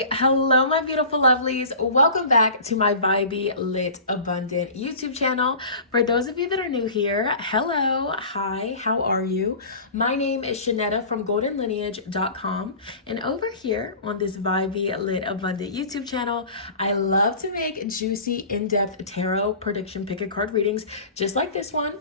right, hello my beautiful lovelies. Welcome back to my Vibey Lit Abundant YouTube channel. For those of you that are new here, hello, hi, how are you? My name is Shonnetta from goldenlineage.com, and over here on this Vibey Lit Abundant YouTube channel, I love to make juicy, in-depth tarot prediction pick a card readings just like this one,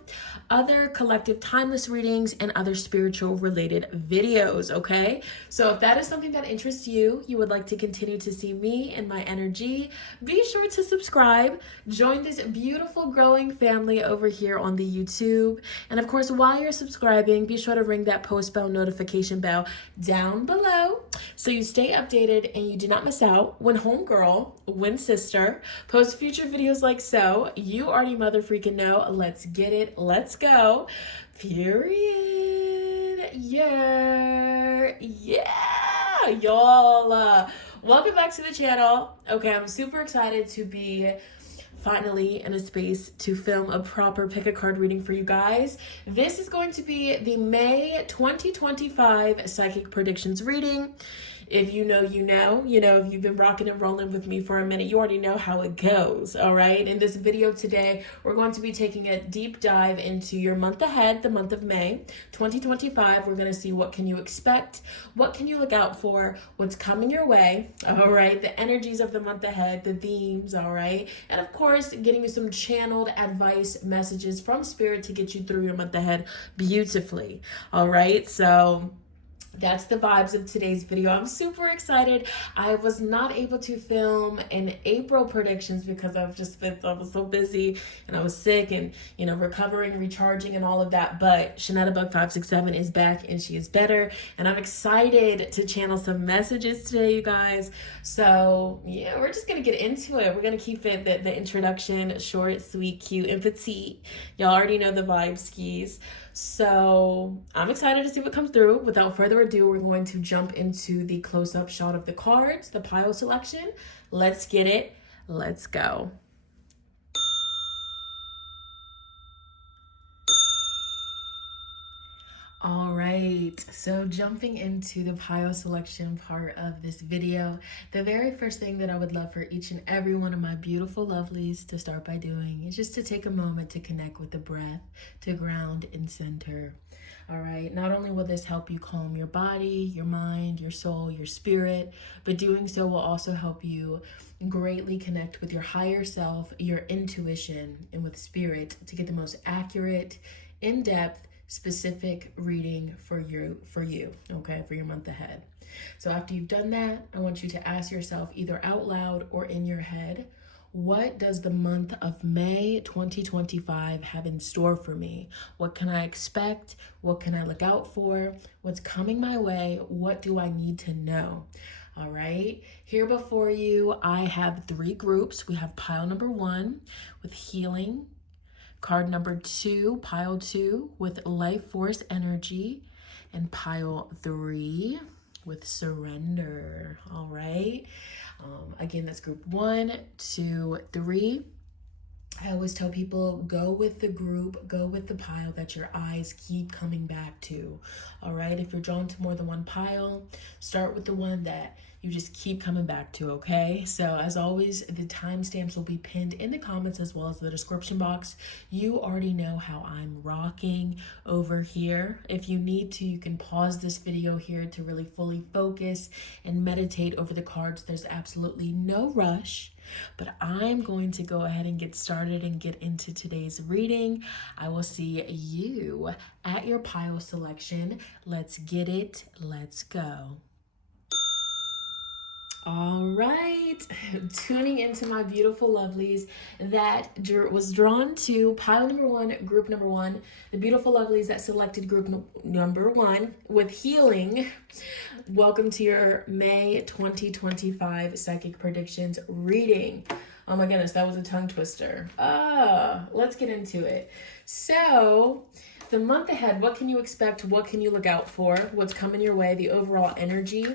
other collective timeless readings, and other spiritual related videos, okay? So if that is something that interests you, you would like to continue to see me and my energy, be sure to subscribe, join this beautiful growing family over here on the YouTube. And of course, while you're subscribing, be sure to ring that post bell notification bell down below so you stay updated and you do not miss out when homegirl, when sister, post future videos like so. You already mother freaking know. Let's get it. Let's go. Period. Yeah. Y'all. Welcome back to the channel. Okay, I'm super excited to be finally in a space to film a proper pick a card reading for you guys. This is going to be the May 2025 Psychic Predictions reading. If you know, you know, if you've been rocking and rolling with me for a minute, you already know how it goes, all right? In this video today, we're going to be taking a deep dive into your month ahead, the month of May 2025. We're going to see what can you expect, what can you look out for, what's coming your way, all right? The energies of the month ahead, the themes, all right? And of course, getting you some channeled advice messages from Spirit to get you through your month ahead beautifully, all right? So that's the vibes of today's video. I'm super excited. I was not able to film in April predictions because I was so busy and I was sick and, recovering, recharging and all of that. But Shonnetta Bug 567 is back and she is better. And I'm excited to channel some messages today, you guys. So yeah, we're just going to get into it. We're going to keep it the introduction short, sweet, cute, and petite. Y'all already know the vibe skis. So I'm excited to see what comes through. Without further ado, we're going to jump into the close-up shot of the cards, the pile selection. Let's get it. Let's go. All right, so jumping into the pile selection part of this video, the very first thing that I would love for each and every one of my beautiful lovelies to start by doing is just to take a moment to connect with the breath, to ground and center. All right, not only will this help you calm your body, your mind, your soul, your spirit, but doing so will also help you greatly connect with your higher self, your intuition, and with spirit to get the most accurate, in-depth, specific reading for you, okay, for your month ahead. So after you've done that, I want you to ask yourself either out loud or in your head, what does the month of May 2025 have in store for me? What can I expect? What can I look out for? What's coming my way? What do I need to know? All right, here before you, I have 3 groups. We have pile number 1 with healing, card number 2, pile 2 with life force energy, and pile 3 with surrender. All right. Again, that's group 1, 2, 3. I always tell people, go with the group, go with the pile that your eyes keep coming back to. All right. If you're drawn to more than one pile, start with the one that you just keep coming back to, okay? So as always, the timestamps will be pinned in the comments as well as the description box. You already know how I'm rocking over here. If you need to, you can pause this video here to really fully focus and meditate over the cards. There's absolutely no rush, but I'm going to go ahead and get started and get into today's reading. I will see you at your pile selection. Let's get it. Let's go. All right, tuning into my beautiful lovelies that was drawn to pile number 1, group number 1, the beautiful lovelies that selected group number 1 with healing. Welcome to your May 2025 Psychic Predictions reading. Oh my goodness, that was a tongue twister. Let's get into it. So the month ahead, what can you expect? What can you look out for? What's coming your way? The overall energy.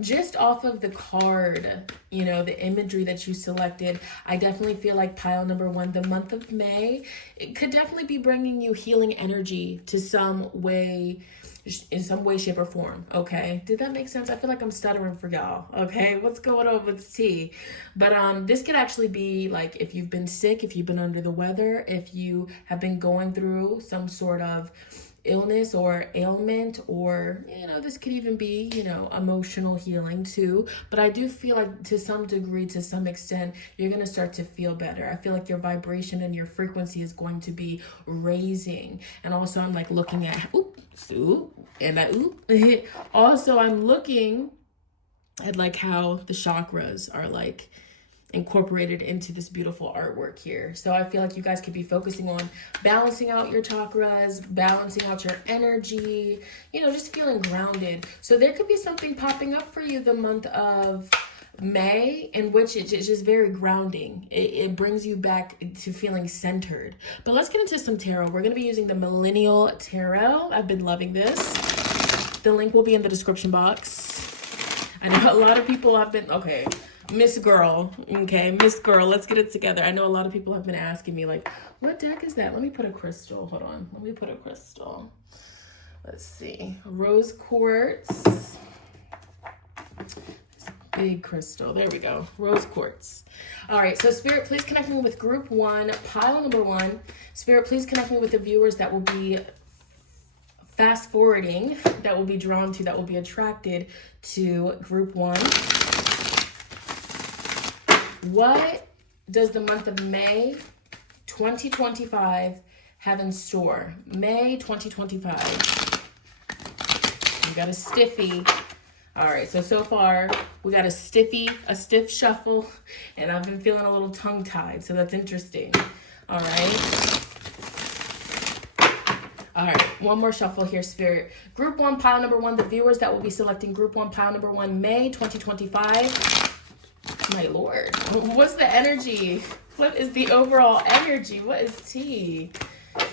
Just off of the card, the imagery that you selected, I definitely feel like pile number 1, the month of May, it could definitely be bringing you healing energy to some way, in some way, shape, or form. Okay, did that make sense? I feel like I'm stuttering for y'all. Okay, what's going on with tea? But this could actually be like if you've been sick, if you've been under the weather, if you have been going through some sort of illness or ailment, or this could even be emotional healing too. But I do feel like to some degree, to some extent, you're going to start to feel better. I feel like your vibration and your frequency is going to be raising. And also I'm like looking at also I'm looking at like how the chakras are like incorporated into this beautiful artwork here. So I feel like you guys could be focusing on balancing out your chakras, balancing out your energy, just feeling grounded. So there could be something popping up for you the month of May in which it's just very grounding. It brings you back to feeling centered. But let's get into some tarot. We're going to be using the Millennial Tarot. I've been loving this. The link will be in the description box. I know a lot of people have been, okay, Miss Girl, let's get it together. I know a lot of people have been asking me like, what deck is that? Let me put a crystal. Hold on. Let me put a crystal. Let's see. Rose quartz. Big crystal. There we go. Rose quartz. All right. So Spirit, please connect me with group 1, pile number 1. Spirit, please connect me with the viewers that will be fast forwarding, that will be drawn to, that will be attracted to group 1. What does the month of May 2025 have in store? May 2025. We got a stiffy. All right, so far we got a stiff shuffle, and I've been feeling a little tongue-tied, so that's interesting. All right, one more shuffle here, Spirit. Group 1, pile number 1, the viewers that will be selecting group 1, pile number 1, May 2025. My Lord, what's the energy? What is the overall energy? What is tea?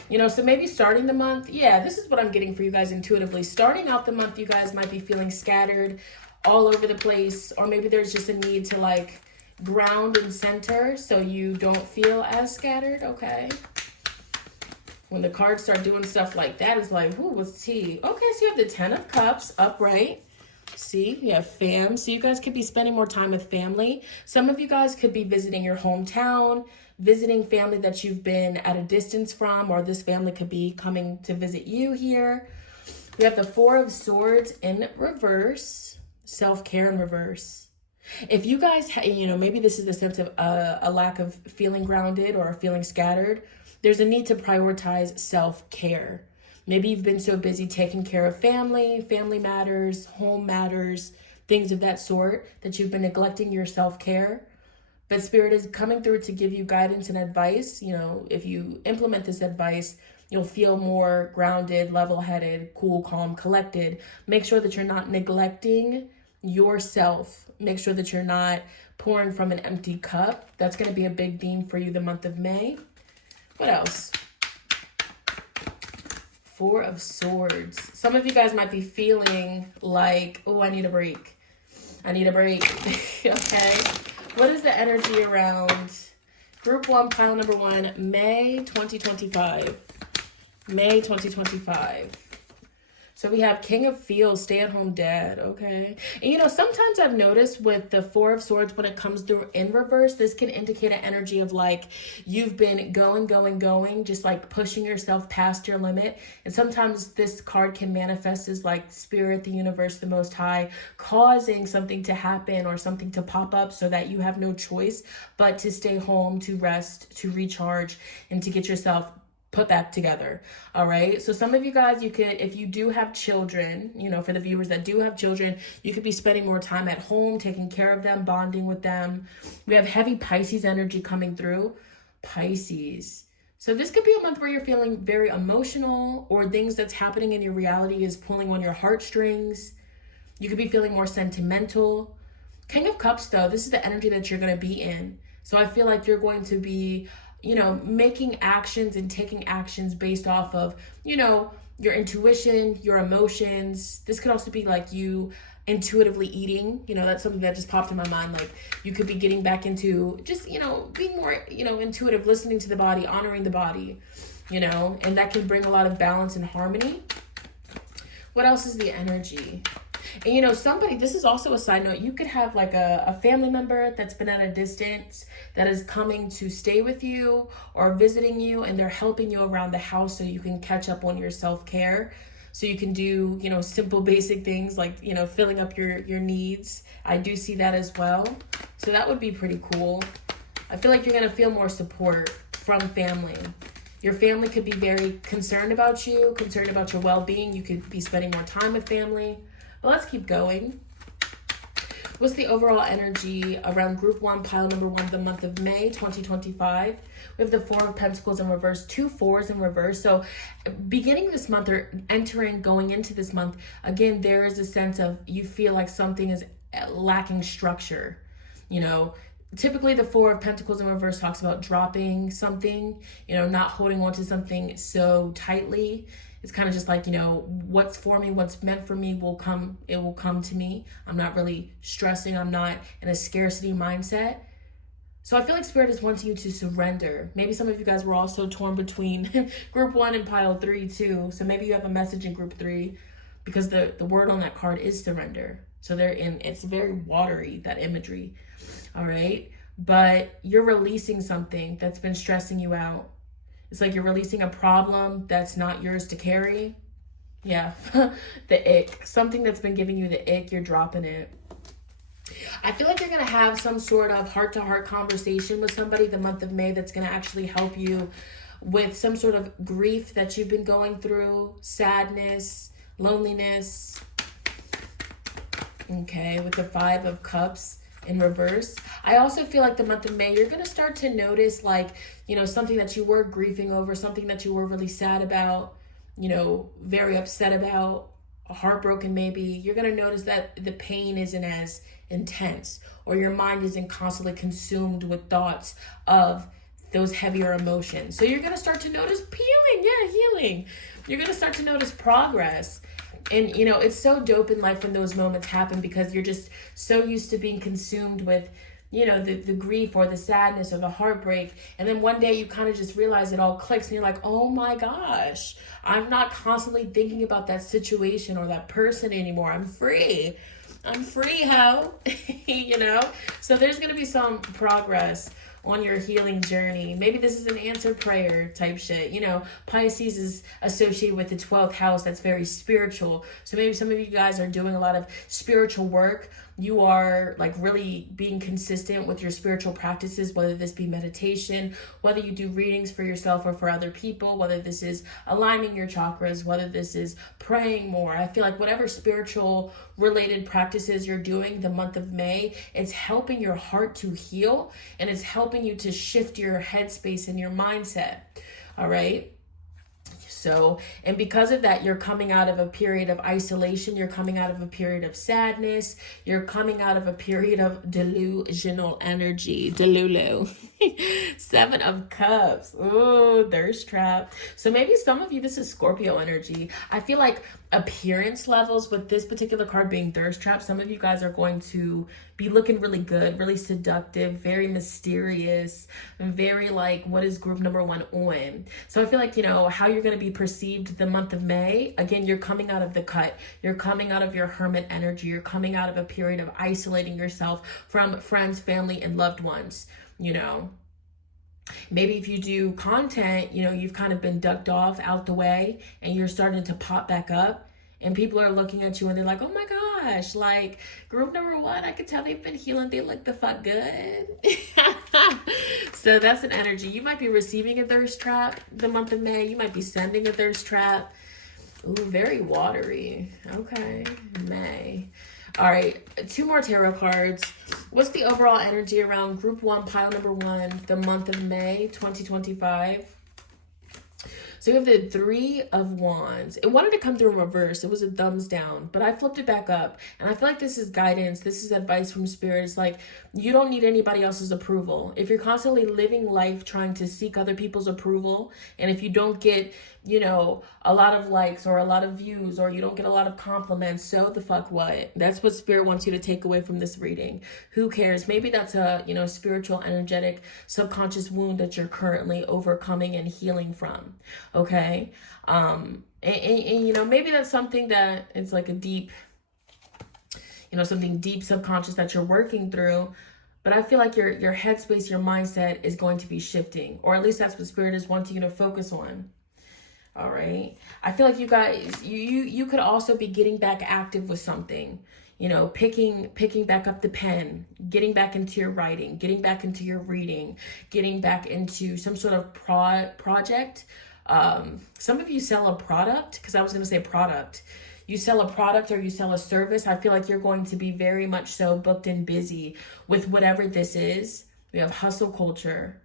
So maybe starting the month, this is what I'm getting for you guys intuitively. Starting out the month, you guys might be feeling scattered all over the place, or maybe there's just a need to like ground and center so you don't feel as scattered, okay? When the cards start doing stuff like that, it's like, ooh, what's tea? Okay, so you have the 10 of Cups upright. See, you have fam. So you guys could be spending more time with family. Some of you guys could be visiting your hometown, visiting family that you've been at a distance from, or this family could be coming to visit you here. We have the 4 of Swords in reverse, self-care in reverse. If you guys, maybe this is the sense of a lack of feeling grounded or feeling scattered, there's a need to prioritize self-care. Maybe you've been so busy taking care of family matters, home matters, things of that sort, that you've been neglecting your self-care. But Spirit is coming through to give you guidance and advice. If you implement this advice, you'll feel more grounded, level-headed, cool, calm, collected. Make sure that you're not neglecting yourself. Make sure that you're not pouring from an empty cup. That's going to be a big theme for you the month of May. What else? 4 of Swords. Some of you guys might be feeling like, oh, I need a break. Okay. What is the energy around group 1, pile number 1, May 2025? May 2025. So we have King of Fields, stay-at-home dad, okay? And sometimes I've noticed with the 4 of Swords, when it comes through in reverse, this can indicate an energy of like you've been going, just like pushing yourself past your limit. And sometimes this card can manifest as like Spirit, the universe, the Most High, causing something to happen or something to pop up so that you have no choice but to stay home, to rest, to recharge, and to get yourself put back together. All right. So some of you guys, you could, if you do have children, for the viewers that do have children, you could be spending more time at home, taking care of them, bonding with them. We have heavy Pisces energy coming through. Pisces. So this could be a month where you're feeling very emotional, or things that's happening in your reality is pulling on your heartstrings. You could be feeling more sentimental. King of Cups, though, this is the energy that you're going to be in. So I feel like you're going to be making actions and taking actions based off of, your intuition, your emotions. This could also be like you intuitively eating. That's something that just popped in my mind. Like you could be getting back into just, being more, intuitive, listening to the body, honoring the body, and that can bring a lot of balance and harmony. What else is the energy? And you know, somebody, this is also a side note, you could have like a family member that's been at a distance that is coming to stay with you or visiting you, and they're helping you around the house so you can catch up on your self-care. So you can do, you know, simple basic things like, you know, filling up your needs. I do see that as well. So that would be pretty cool. I feel like you're going to feel more support from family. Your family could be very concerned about you, concerned about your well-being. You could be spending more time with family. But let's keep going. What's the overall energy around Group 1, pile number 1, the month of May 2025? We have the Four of Pentacles in reverse, 2 4s in reverse. So beginning this month or going into this month, again, there is a sense of you feel like something is lacking structure. You know, typically the Four of Pentacles in reverse talks about dropping something, you know, not holding on to something so tightly. It's kind of just like, you know, what's for me, what's meant for me will come, it will come to me. I'm not really stressing. I'm not in a scarcity mindset. So I feel like Spirit is wanting you to surrender. Maybe some of you guys were also torn between Group 1 and pile 3 too. So maybe you have a message in Group 3 because the word on that card is surrender. So it's very watery, that imagery. All right. But you're releasing something that's been stressing you out. It's like you're releasing a problem that's not yours to carry. Yeah, the ick. Something that's been giving you the ick, you're dropping it. I feel like you're going to have some sort of heart-to-heart conversation with somebody the month of May that's going to actually help you with some sort of grief that you've been going through, sadness, loneliness. Okay, with the Five of Cups in reverse. I also feel like the month of May, you're going to start to notice, like, you know, something that you were grieving over, something that you were really sad about, you know, very upset about, heartbroken maybe. You're going to notice that the pain isn't as intense, or your mind isn't constantly consumed with thoughts of those heavier emotions. So you're going to start to notice healing. Yeah, healing. You're going to start to notice progress. And, you know, it's so dope in life when those moments happen because you're just so used to being consumed with, you know, the grief or the sadness or the heartbreak. And then one day you kind of just realize it all clicks and you're like, oh my gosh, I'm not constantly thinking about that situation or that person anymore. I'm free. I'm free, ho. You know? So there's going to be some progress on your healing journey. Maybe this is an answered prayer type shit. You know, Pisces is associated with the 12th house. That's very spiritual. So maybe some of you guys are doing a lot of spiritual work. You are like really being consistent with your spiritual practices, whether this be meditation, whether you do readings for yourself or for other people, whether this is aligning your chakras, whether this is praying more. I feel like whatever spiritual related practices you're doing the month of May, it's helping your heart to heal and it's helping you to shift your headspace and your mindset. All right. So, and because of that, you're coming out of a period of isolation. You're coming out of a period of sadness. You're coming out of a period of delusional energy. Delulu. 7 of Cups. Ooh, thirst trap. So maybe some of you, this is Scorpio energy. I feel like appearance levels with this particular card being thirst trap, some of you guys are going to be looking really good, really seductive, very mysterious, very like, what is group number 1 on? So I feel like, you know, how you're going to be perceived the month of May, again, you're coming out of the cut. You're coming out of your hermit energy. You're coming out of a period of isolating yourself from friends, family, and loved ones, you know. Maybe if you do content, you know, you've kind of been ducked off out the way and you're starting to pop back up and people are looking at you and they're like, oh my gosh, like group number 1, I can tell they've been healing. They look the fuck good. So that's an energy. You might be receiving a thirst trap the month of May. You might be sending a thirst trap. Ooh, very watery. Okay, May. All right, 2 more tarot cards. What's the overall energy around group 1, pile number 1, the month of May 2025? So we have the 3 of Wands. It wanted to come through in reverse. It was a thumbs down, but I flipped it back up. And I feel like this is guidance. This is advice from Spirit. It's like, you don't need anybody else's approval. If you're constantly living life trying to seek other people's approval, and if you don't get, you know, a lot of likes or a lot of views, or you don't get a lot of compliments, so the fuck what? That's what Spirit wants you to take away from this reading. Who cares? Maybe that's a, you know, spiritual, energetic, subconscious wound that you're currently overcoming and healing from. Okay. And you know, maybe that's something that it's like a deep, you know, something deep subconscious that you're working through. But I feel like your headspace, your mindset is going to be shifting, or at least that's what Spirit is wanting you to focus on. All right. I feel like you guys, you could also be getting back active with something, you know, picking back up the pen, getting back into your writing, getting back into your reading, getting back into some sort of project. Some of you sell a product, because I was going to say product. You sell a product or you sell a service. I feel like you're going to be very much so booked and busy with whatever this is. We have hustle culture.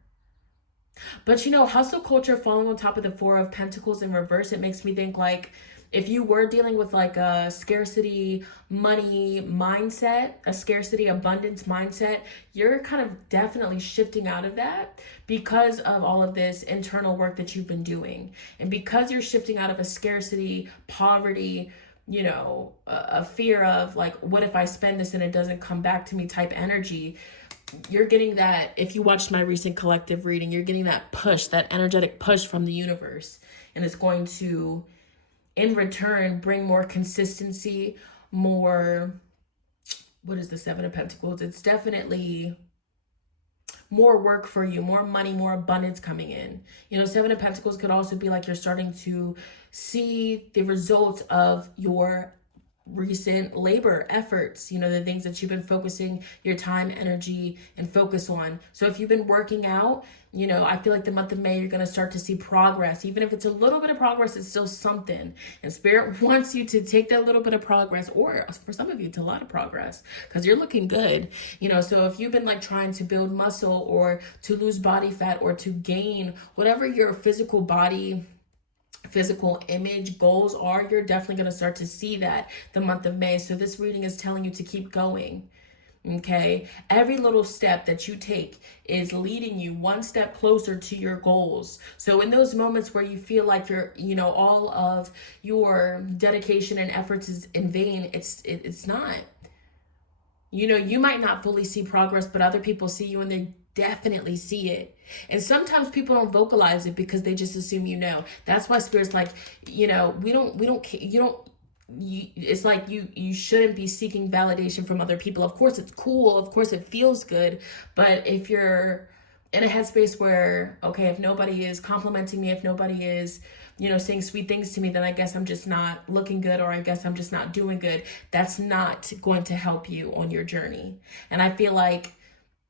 But you know, hustle culture falling on top of the Four of Pentacles in reverse, it makes me think like if you were dealing with like a scarcity money mindset, a scarcity abundance mindset, you're kind of definitely shifting out of that because of all of this internal work that you've been doing. And because you're shifting out of a scarcity, poverty, you know, a fear of like, what if I spend this and it doesn't come back to me type energy, you're getting that. If you watched my recent collective reading, you're getting that push, that energetic push from the universe. And it's going to, in return, bring more consistency, more, what is the Seven of Pentacles? It's definitely more work for you, more money, more abundance coming in. You know, Seven of Pentacles could also be like you're starting to see the results of your recent labor efforts, you know, the things that you've been focusing your time, energy, and focus on. So if you've been working out, you know, I feel like the month of May, you're going to start to see progress. Even if it's a little bit of progress, it's still something. And Spirit wants you to take that little bit of progress, or for some of you, it's a lot of progress, because you're looking good. You know, so if you've been like trying to build muscle or to lose body fat or to gain whatever your physical image goals are, you're definitely going to start to see that the month of May. So this reading is telling you to keep going. Okay, every little step that you take is leading you one step closer to your goals. So in those moments where you feel like you know, all of your dedication and efforts is in vain, it's not. You know, you might not fully see progress, but other people see you and they definitely see it. And sometimes people don't vocalize it because they just assume you know. That's why Spirit's like, you know, it's like you shouldn't be seeking validation from other people. Of course it's cool, of course it feels good, but if you're in a headspace where, okay, if nobody is complimenting me, if nobody is, you know, saying sweet things to me, then I guess I'm just not looking good, or I guess I'm just not doing good. That's not going to help you on your journey. And I feel like,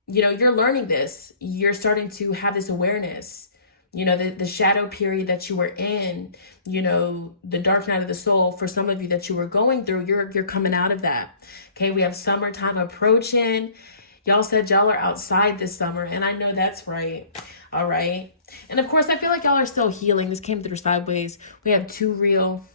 you know, you're learning this. You're starting to have this awareness. You know, the shadow period that you were in, you know, the dark night of the soul, for some of you that you were going through, you're coming out of that. Okay, we have summertime approaching. Y'all said y'all are outside this summer, and I know that's right. All right. And of course, I feel like y'all are still healing. This came through sideways. We have two real,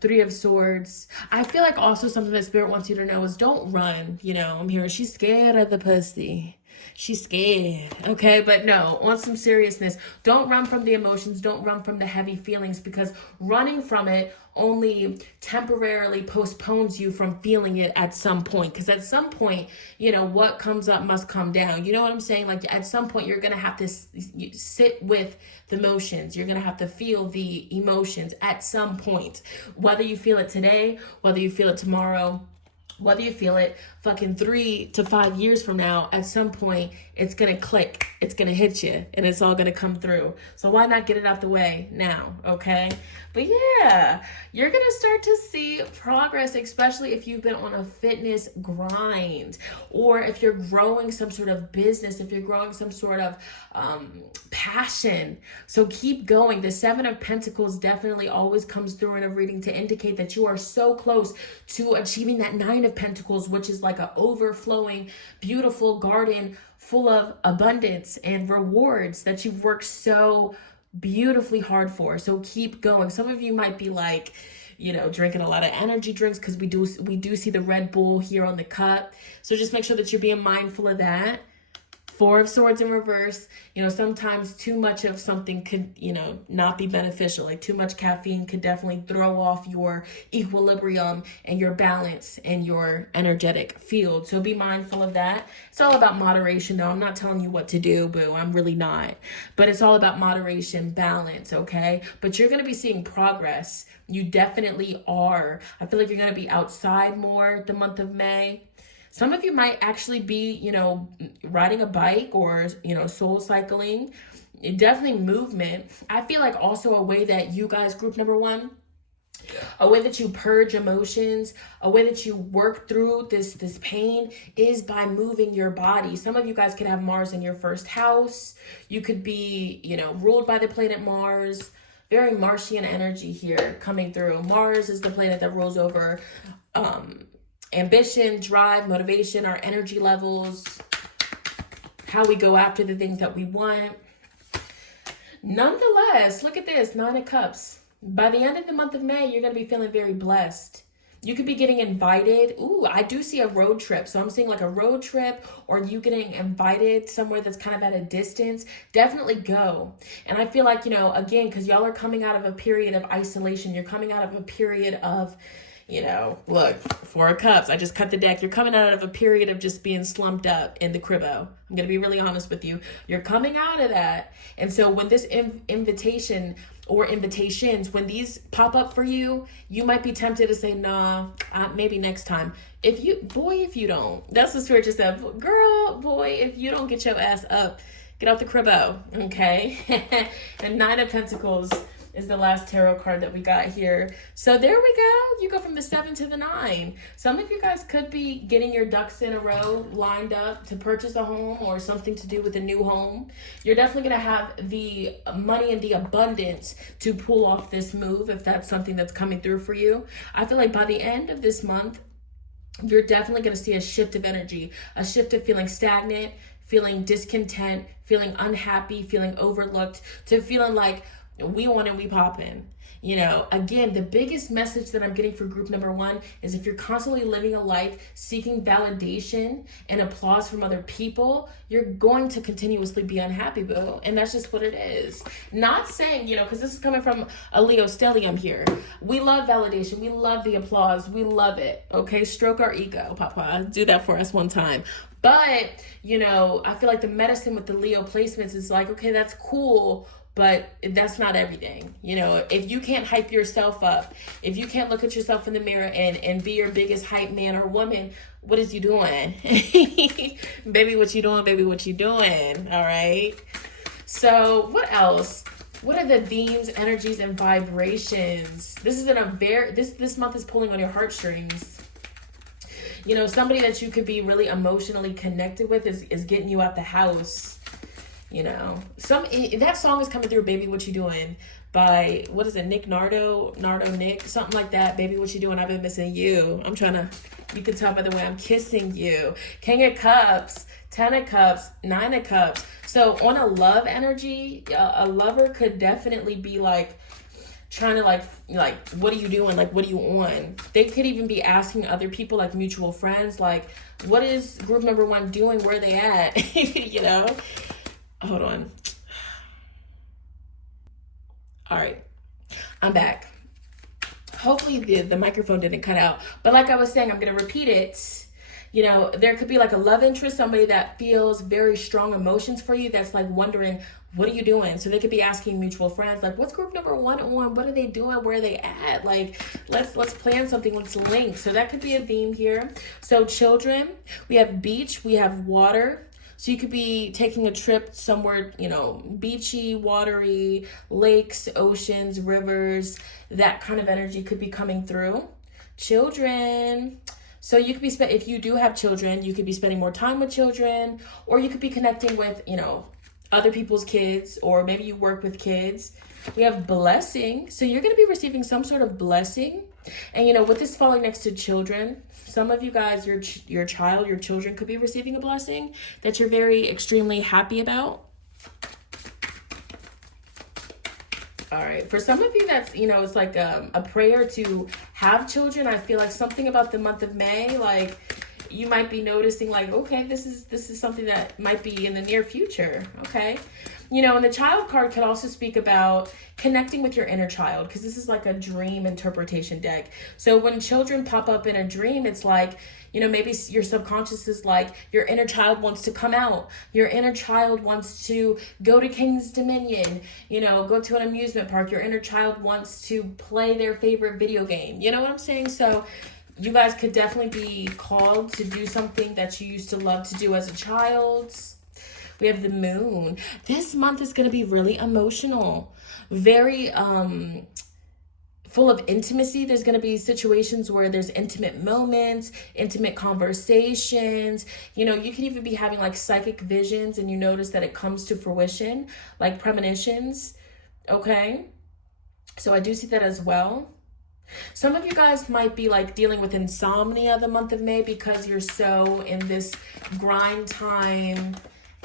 Three of Swords. I feel like also something that Spirit wants you to know is don't run. You know, I'm hearing she's scared of the pussy. She's scared. Okay, but no, on some seriousness, don't run from the emotions. Don't run from the heavy feelings, because running from it only temporarily postpones you from feeling it at some point. Because at some point, you know, what comes up must come down. You know what I'm saying? Like at some point, you're going to have to sit with the emotions. You're going to have to feel the emotions at some point. Whether you feel it today, whether you feel it tomorrow, whether you feel it fucking 3 to 5 years from now, at some point, it's going to click. It's going to hit you and it's all going to come through. So why not get it out the way now? Okay. But yeah, you're going to start to see progress, especially if you've been on a fitness grind, or if you're growing some sort of business, if you're growing some sort of passion. So keep going. The Seven of Pentacles definitely always comes through in a reading to indicate that you are so close to achieving that Nine of Pentacles, which is like an overflowing, beautiful garden full of abundance and rewards that you've worked so beautifully hard for. So keep going. Some of you might be like, you know, drinking a lot of energy drinks, because we do see the Red Bull here on the cup. So just make sure that you're being mindful of that. Four of Swords in reverse. You know, sometimes too much of something could, you know, not be beneficial. Like too much caffeine could definitely throw off your equilibrium and your balance and your energetic field. So be mindful of that. It's all about moderation though. I'm not telling you what to do, boo. I'm really not. But it's all about moderation, balance, okay? But you're going to be seeing progress. You definitely are. I feel like you're going to be outside more the month of May. Some of you might actually be, you know, riding a bike or, you know, soul cycling. Definitely movement. I feel like also a way that you guys, group number one, a way that you purge emotions, a way that you work through this pain is by moving your body. Some of you guys could have Mars in your first house. You could be, you know, ruled by the planet Mars. Very Martian energy here coming through. Mars is the planet that rules over ambition, drive, motivation, our energy levels, how we go after the things that we want. Nonetheless, look at this, 9 of Cups. By the end of the month of May, you're going to be feeling very blessed. You could be getting invited. Ooh, I do see a road trip. So I'm seeing like a road trip or you getting invited somewhere that's kind of at a distance. Definitely go. And I feel like, you know, again, because y'all are coming out of a period of isolation. You're coming out of a period of, you know, look, 4 of Cups. I just cut the deck. You're coming out of a period of just being slumped up in the cribbo. I'm going to be really honest with you. You're coming out of that. And so when this invitation or invitations, when these pop up for you, you might be tempted to say, nah, maybe next time. If you don't. That's what Spirit just said. Girl, boy, if you don't get your ass up, get out the cribbo, okay? And 9 of Pentacles is the last tarot card that we got here. So there we go. You go from the 7 to the 9. Some of you guys could be getting your ducks in a row, lined up to purchase a home or something to do with a new home. You're definitely going to have the money and the abundance to pull off this move if that's something that's coming through for you. I feel like by the end of this month, you're definitely going to see a shift of energy, a shift of feeling stagnant, feeling discontent, feeling unhappy, feeling overlooked, to feeling like we want and we poppin'. You know, again, the biggest message that I'm getting for group number one is if you're constantly living a life seeking validation and applause from other people, you're going to continuously be unhappy, boo. And that's just what it is. Not saying, you know, because this is coming from a Leo stellium here. We love validation. We love the applause. We love it. Okay, stroke our ego, Papa. Do that for us one time. But, you know, I feel like the medicine with the Leo placements is like, okay, that's cool, but that's not everything. You know, if you can't hype yourself up, if you can't look at yourself in the mirror and be your biggest hype man or woman, what is you doing? Baby, what you doing? Baby, what you doing? All right. So what else? What are the themes, energies, and vibrations? This is this month is pulling on your heartstrings. You know, somebody that you could be really emotionally connected with is getting you out the house. You know, that song is coming through, Baby, What You Doing, by, what is it, Nardo Nick, something like that. Baby, what you doing? I've been missing you. You can tell by the way I'm kissing you. King of Cups, 10 of Cups, 9 of Cups. So on a love energy, a lover could definitely be like, trying to like, what are you doing? Like, what are you on? They could even be asking other people, like mutual friends, like, what is group number one doing? Where are they at? You know? Hold on. All right. I'm back. Hopefully the microphone didn't cut out. But like I was saying, I'm going to repeat it. You know, there could be like a love interest, somebody that feels very strong emotions for you that's like wondering, what are you doing? So they could be asking mutual friends, like, what's group number one on? What are they doing? Where are they at? Like, let's plan something. Let's link. So that could be a theme here. So children, we have beach, we have water. So you could be taking a trip somewhere, you know, beachy, watery, lakes, oceans, rivers, that kind of energy could be coming through. Children. So you could be, if you do have children, you could be spending more time with children, or you could be connecting with, you know, other people's kids, or maybe you work with kids. We have blessing. So you're going to be receiving some sort of blessing. And, you know, with this falling next to children, some of you guys, your children could be receiving a blessing that you're very extremely happy about. All right. For some of you, that's, you know, it's like a prayer to have children. I feel like something about the month of May, like, you might be noticing like, okay, this is something that might be in the near future. Okay. You know, and the child card could also speak about connecting with your inner child, because this is like a dream interpretation deck. So when children pop up in a dream, it's like, you know, maybe your subconscious is like, your inner child wants to come out. Your inner child wants to go to King's Dominion, you know, go to an amusement park. Your inner child wants to play their favorite video game. You know what I'm saying? So you guys could definitely be called to do something that you used to love to do as a child. We have the moon. This month is going to be really emotional, very full of intimacy. There's going to be situations where there's intimate moments, intimate conversations. You know, you could even be having like psychic visions and you notice that it comes to fruition, like premonitions. Okay. So I do see that as well. Some of you guys might be like dealing with insomnia the month of May because you're so in this grind time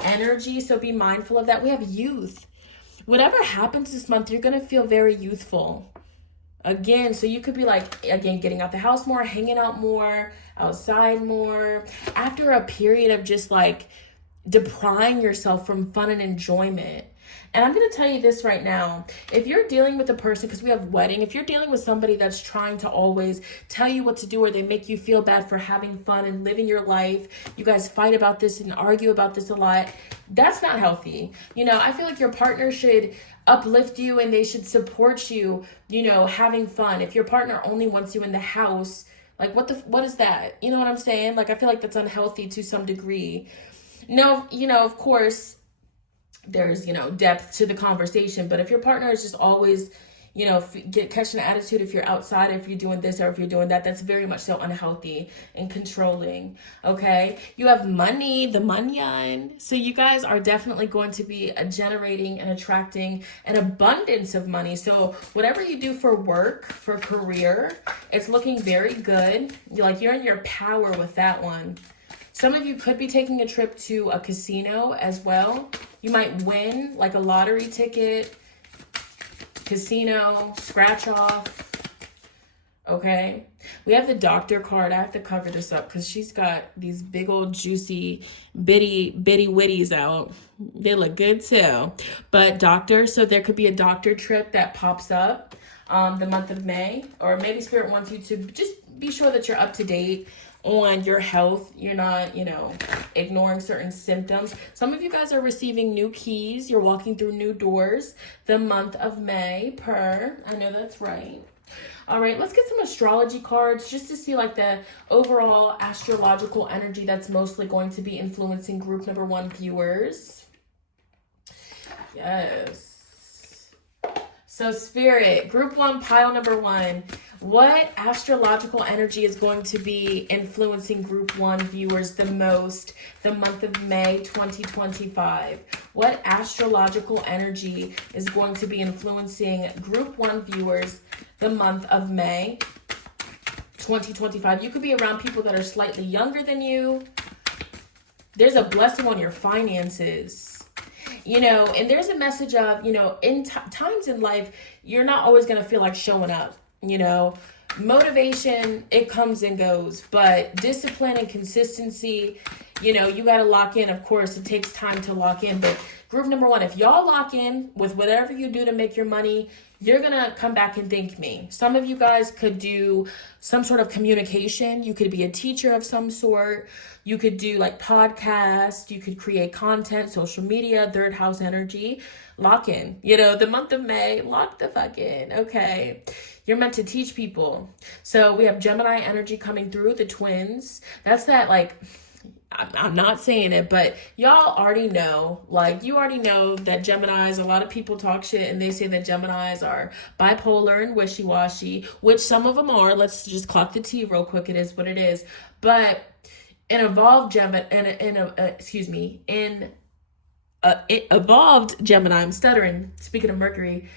energy. So be mindful of that. We have youth. Whatever happens this month, you're going to feel very youthful. Again, so you could be like, again, getting out the house more, hanging out more, outside more, after a period of just like depriving yourself from fun and enjoyment. And I'm going to tell you this right now. If you're dealing with a person, because we have wedding, if you're dealing with somebody that's trying to always tell you what to do, or they make you feel bad for having fun and living your life, you guys fight about this and argue about this a lot, that's not healthy. You know, I feel like your partner should uplift you and they should support you, you know, having fun. If your partner only wants you in the house, like what is that? You know what I'm saying? Like, I feel like that's unhealthy to some degree. No, you know, of course, there's, you know, depth to the conversation, but if your partner is just always, you know, catching an attitude if you're outside, if you're doing this or if you're doing that, that's very much so unhealthy and controlling. Okay, you have money, the manyan. So you guys are definitely going to be generating and attracting an abundance of money. So whatever you do for work, for career, it's looking very good. You're in your power with that one. Some of you could be taking a trip to a casino as well. You might win like a lottery ticket, casino, scratch off. Okay. We have the doctor card. I have to cover this up because she's got these big old juicy bitty witties out. They look good too. But doctor, so there could be a doctor trip that pops up the month of May, or maybe Spirit wants you to just be sure that you're up to date on your health. You're not, you know, ignoring certain symptoms. Some of you guys are receiving new keys. You're walking through new doors the month of May I know that's right. All right, let's get some astrology cards just to see like the overall astrological energy that's mostly going to be influencing group number 1 viewers. Yes. So Spirit, group 1, pile number 1. What astrological energy is going to be influencing group 1 viewers the most the month of May 2025? What astrological energy is going to be influencing group 1 viewers the month of May 2025? You could be around people that are slightly younger than you. There's a blessing on your finances. You know, and there's a message of, you know, in times in life, you're not always going to feel like showing up. You know, motivation, it comes and goes, but discipline and consistency, you know, you got to lock in. Of course, it takes time to lock in, but group number 1, if y'all lock in with whatever you do to make your money, you're going to come back and thank me. Some of you guys could do some sort of communication. You could be a teacher of some sort. You could do like podcasts. You could create content, social media, third house energy. Lock in. You know, the month of May, lock the fuck in. Okay. You're meant to teach people. So we have Gemini energy coming through, the twins. That's that, like, I'm not saying it, but y'all already know, like, you already know that Geminis, a lot of people talk shit and they say that Geminis are bipolar and wishy-washy, which some of them are. Let's just clock the T real quick. It is what it is. But an evolved evolved Gemini, I'm stuttering, speaking of Mercury,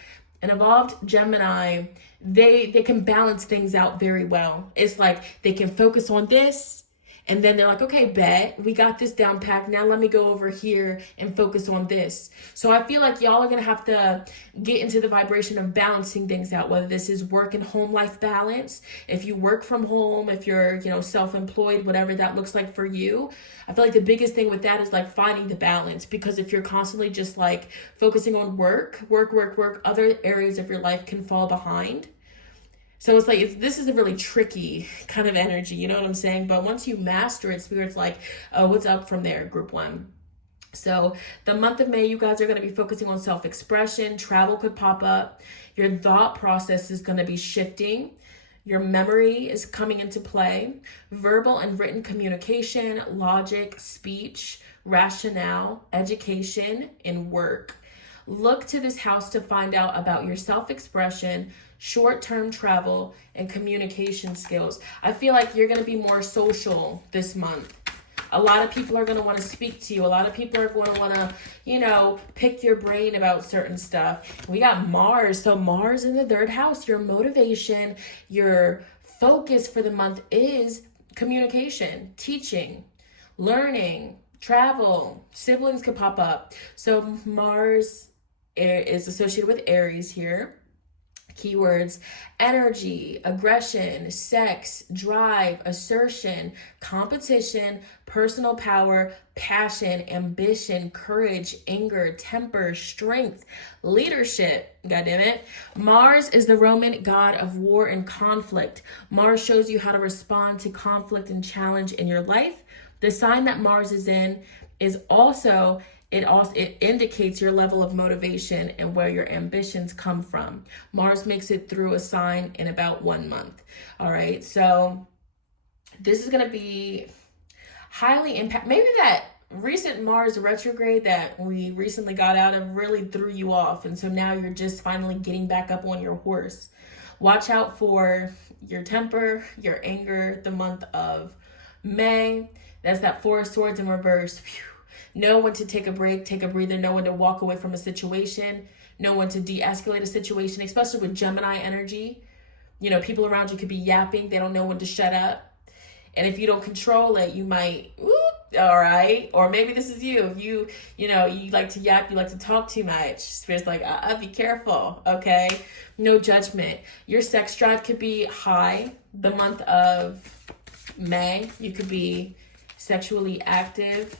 an evolved Gemini, they can balance things out very well. It's like they can focus on this And then they're like, okay, bet, we got this down packed. Now let me go over here and focus on this. So I feel like y'all are going to have to get into the vibration of balancing things out, whether this is work and home life balance. If you work from home, if you're, self-employed, whatever that looks like for you. I feel like the biggest thing with that is like finding the balance, because if you're constantly just like focusing on work, other areas of your life can fall behind. So it's like, this is a really tricky kind of energy, you know what I'm saying? But once you master it, Spirit's like, oh, what's up from there, group one? So the month of May, you guys are going to be focusing on self-expression. Travel could pop up. Your thought process is going to be shifting. Your memory is coming into play. Verbal and written communication, logic, speech, rationale, education, and work. Look to this house to find out about your self-expression, short-term travel, and communication skills. I feel like you're going to be more social this month. A lot of people are going to want to speak to you. A lot of people are going to want to, pick your brain about certain stuff. We got Mars. So Mars in the third house, your motivation, your focus for the month is communication, teaching, learning, travel. Siblings could pop up. So Mars is associated with Aries here. Keywords: energy, aggression, sex, drive, assertion, competition, personal power, passion, ambition, courage, anger, temper, strength, leadership. God damn it. Mars is the Roman god of war and conflict. Mars shows you how to respond to conflict and challenge in your life. The sign that Mars is in is also it indicates your level of motivation and where your ambitions come from. Mars makes it through a sign in about 1 month. All right, so this is going to be highly impact. Maybe that recent Mars retrograde that we recently got out of really threw you off, and so now you're just finally getting back up on your horse. Watch out for your temper, your anger, the month of May. That's that Four of Swords in reverse. Phew. Know when to take a break, take a breather, know when to walk away from a situation, know when to de-escalate a situation, especially with Gemini energy. People around you could be yapping. They don't know when to shut up. And if you don't control it, you might, all right. Or maybe this is you. If you like to yap, you like to talk too much. Spirit's like, be careful, okay? No judgment. Your sex drive could be high the month of May. You could be sexually active,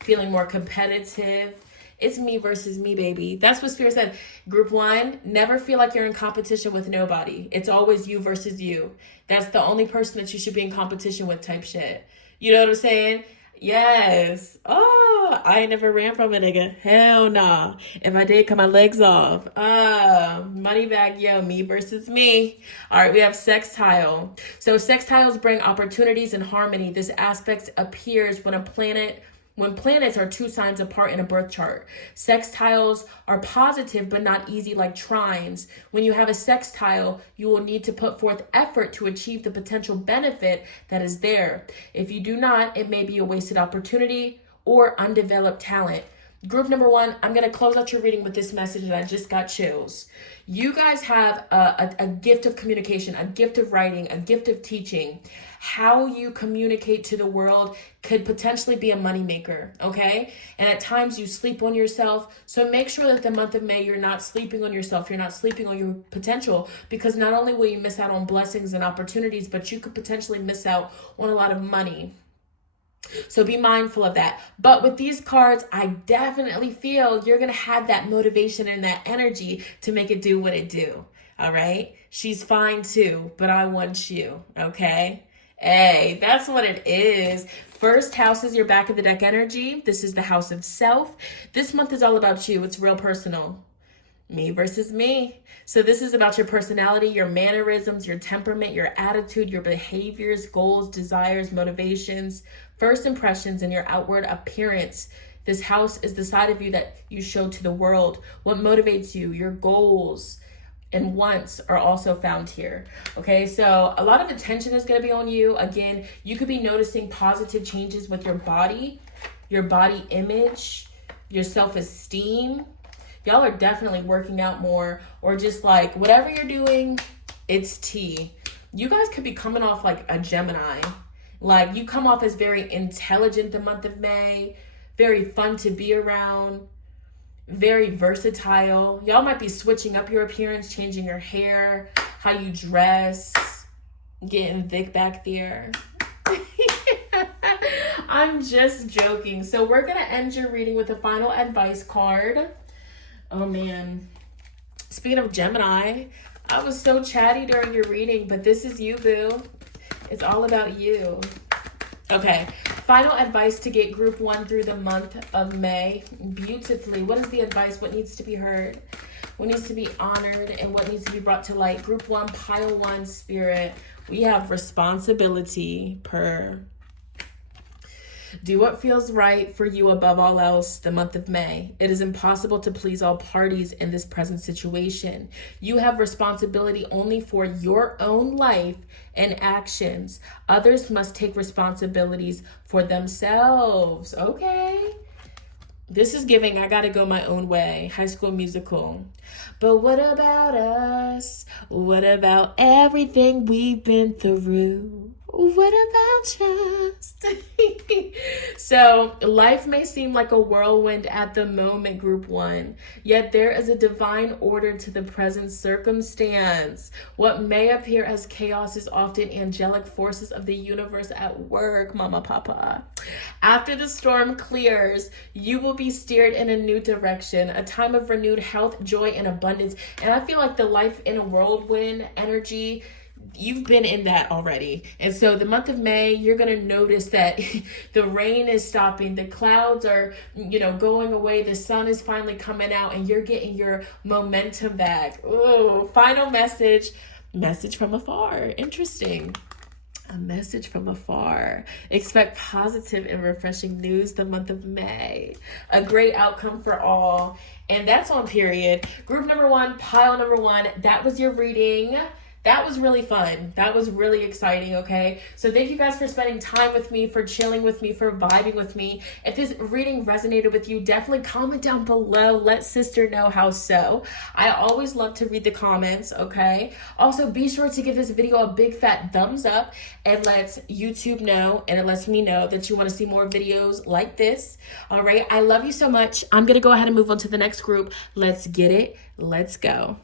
feeling more competitive. It's me versus me, baby. That's what Spirit said. Group one, never feel like you're in competition with nobody. It's always you versus you. That's the only person that you should be in competition with type shit. You know what I'm saying? Yes. Oh, I ain't never ran from a nigga. Hell nah. If I did, cut my legs off. Money bag, yo, me versus me. All right, we have sextile. So sextiles bring opportunities and harmony. This aspect appears when planets are 2 signs apart in a birth chart. Sextiles are positive but not easy like trines. When you have a sextile, you will need to put forth effort to achieve the potential benefit that is there. If you do not, it may be a wasted opportunity or undeveloped talent. Group number one, I'm going to close out your reading with this message, and I just got chills. You guys have a gift of communication, a gift of writing, a gift of teaching. How you communicate to the world could potentially be a moneymaker, okay? And at times you sleep on yourself. So make sure that the month of May, you're not sleeping on yourself. You're not sleeping on your potential, because not only will you miss out on blessings and opportunities, but you could potentially miss out on a lot of money. So be mindful of that. But with these cards, I definitely feel you're going to have that motivation and that energy to make it do what it do. All right. She's fine too, but I want you. Okay. Hey, that's what it is. First house is your back of the deck energy. This is the house of self. This month is all about you. It's real personal. Me versus me. So this is about your personality, your mannerisms, your temperament, your attitude, your behaviors, goals, desires, motivations, first impressions, and your outward appearance. This house is the side of you that you show to the world. What motivates you, your goals and wants are also found here. Okay, so a lot of attention is going to be on you. Again, you could be noticing positive changes with your body image, your self-esteem. Y'all are definitely working out more, or just like whatever you're doing, it's tea. You guys could be coming off like a Gemini. Like, you come off as very intelligent the month of May, very fun to be around, very versatile. Y'all might be switching up your appearance, changing your hair, how you dress, getting thick back there. I'm just joking. So we're going to end your reading with a final advice card. Oh, man. Speaking of Gemini, I was so chatty during your reading, but this is you, boo. It's all about you. Okay. Final advice to get group 1 through the month of May. Beautifully. What is the advice? What needs to be heard? What needs to be honored? And what needs to be brought to light? Group 1, pile 1, spirit. We have responsibility per. Do what feels right for you above all else the month of May. It is impossible to please all parties in this present situation. You have responsibility only for your own life and actions. Others must take responsibilities for themselves. Okay. This is giving I gotta go my own way. High School Musical. But what about us? What about everything we've been through? What about just? So life may seem like a whirlwind at the moment, group 1, yet there is a divine order to the present circumstance. What may appear as chaos is often angelic forces of the universe at work, mama, papa. After the storm clears, you will be steered in a new direction, a time of renewed health, joy, and abundance. And I feel like the life in a whirlwind energy, you've been in that already. And so the month of May, you're going to notice that the rain is stopping, the clouds are, going away, the sun is finally coming out, and you're getting your momentum back. Ooh, final message from afar. Interesting. A message from afar. Expect positive and refreshing news the month of May. A great outcome for all. And that's on period. Group number 1, pile number 1. That was your reading. That was really fun. That was really exciting, okay? So thank you guys for spending time with me, for chilling with me, for vibing with me. If this reading resonated with you, definitely comment down below. Let sister know how so. I always love to read the comments, okay? Also, be sure to give this video a big fat thumbs up. It lets YouTube know, and it lets me know that you want to see more videos like this, all right? I love you so much. I'm going to go ahead and move on to the next group. Let's get it. Let's go.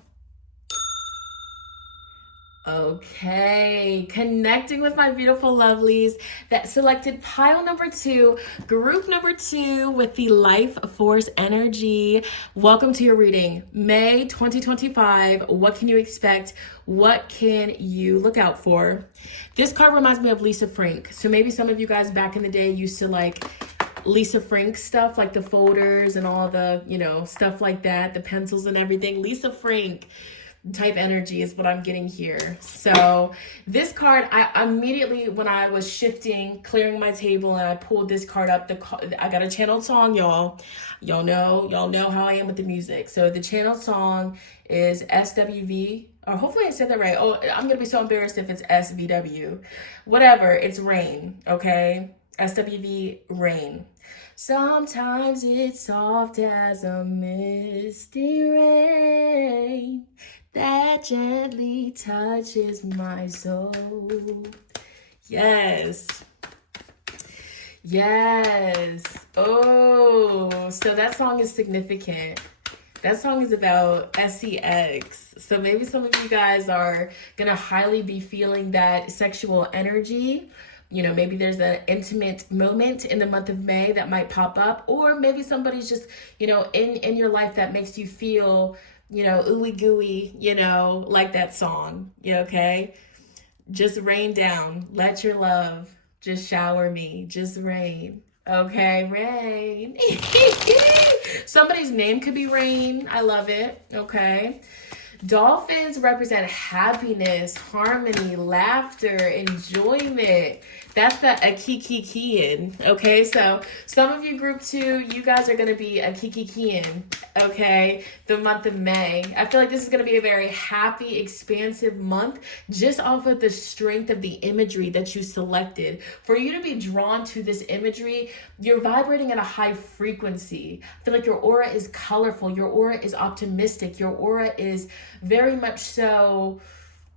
Okay, connecting with my beautiful lovelies that selected pile number 2, group number 2 with the life force energy. Welcome to your reading. May 2025. What can you expect? What can you look out for? This card reminds me of Lisa Frank. So maybe some of you guys back in the day used to like Lisa Frank stuff, like the folders and all the, stuff like that, the pencils and everything. Lisa Frank type energy is what I'm getting here. So this card, I immediately, when I was shifting, clearing my table, and I pulled this card up, I got a channeled song, y'all. Y'all know how I am with the music. So the channeled song is SWV, or hopefully I said that right. Oh, I'm gonna be so embarrassed if it's SVW. Whatever, it's rain, okay? SWV, rain. Sometimes it's soft as a misty rain that gently touches my soul. Yes. Oh, so that song is significant. That song is about sex. So maybe some of you guys are gonna highly be feeling that sexual energy. Maybe there's an intimate moment in the month of May that might pop up, or maybe somebody's just, in your life that makes you feel, ooey gooey, like that song. Okay? Just rain down. Let your love just shower me. Just rain. Okay, rain. Somebody's name could be Rain. I love it. Okay. Dolphins represent happiness, harmony, laughter, enjoyment. That's the akikikian, okay? So some of you group 2, you guys are going to be akikikian, okay? The month of May. I feel like this is going to be a very happy, expansive month just off of the strength of the imagery that you selected. For you to be drawn to this imagery, you're vibrating at a high frequency. I feel like your aura is colorful. Your aura is optimistic. Your aura is very much so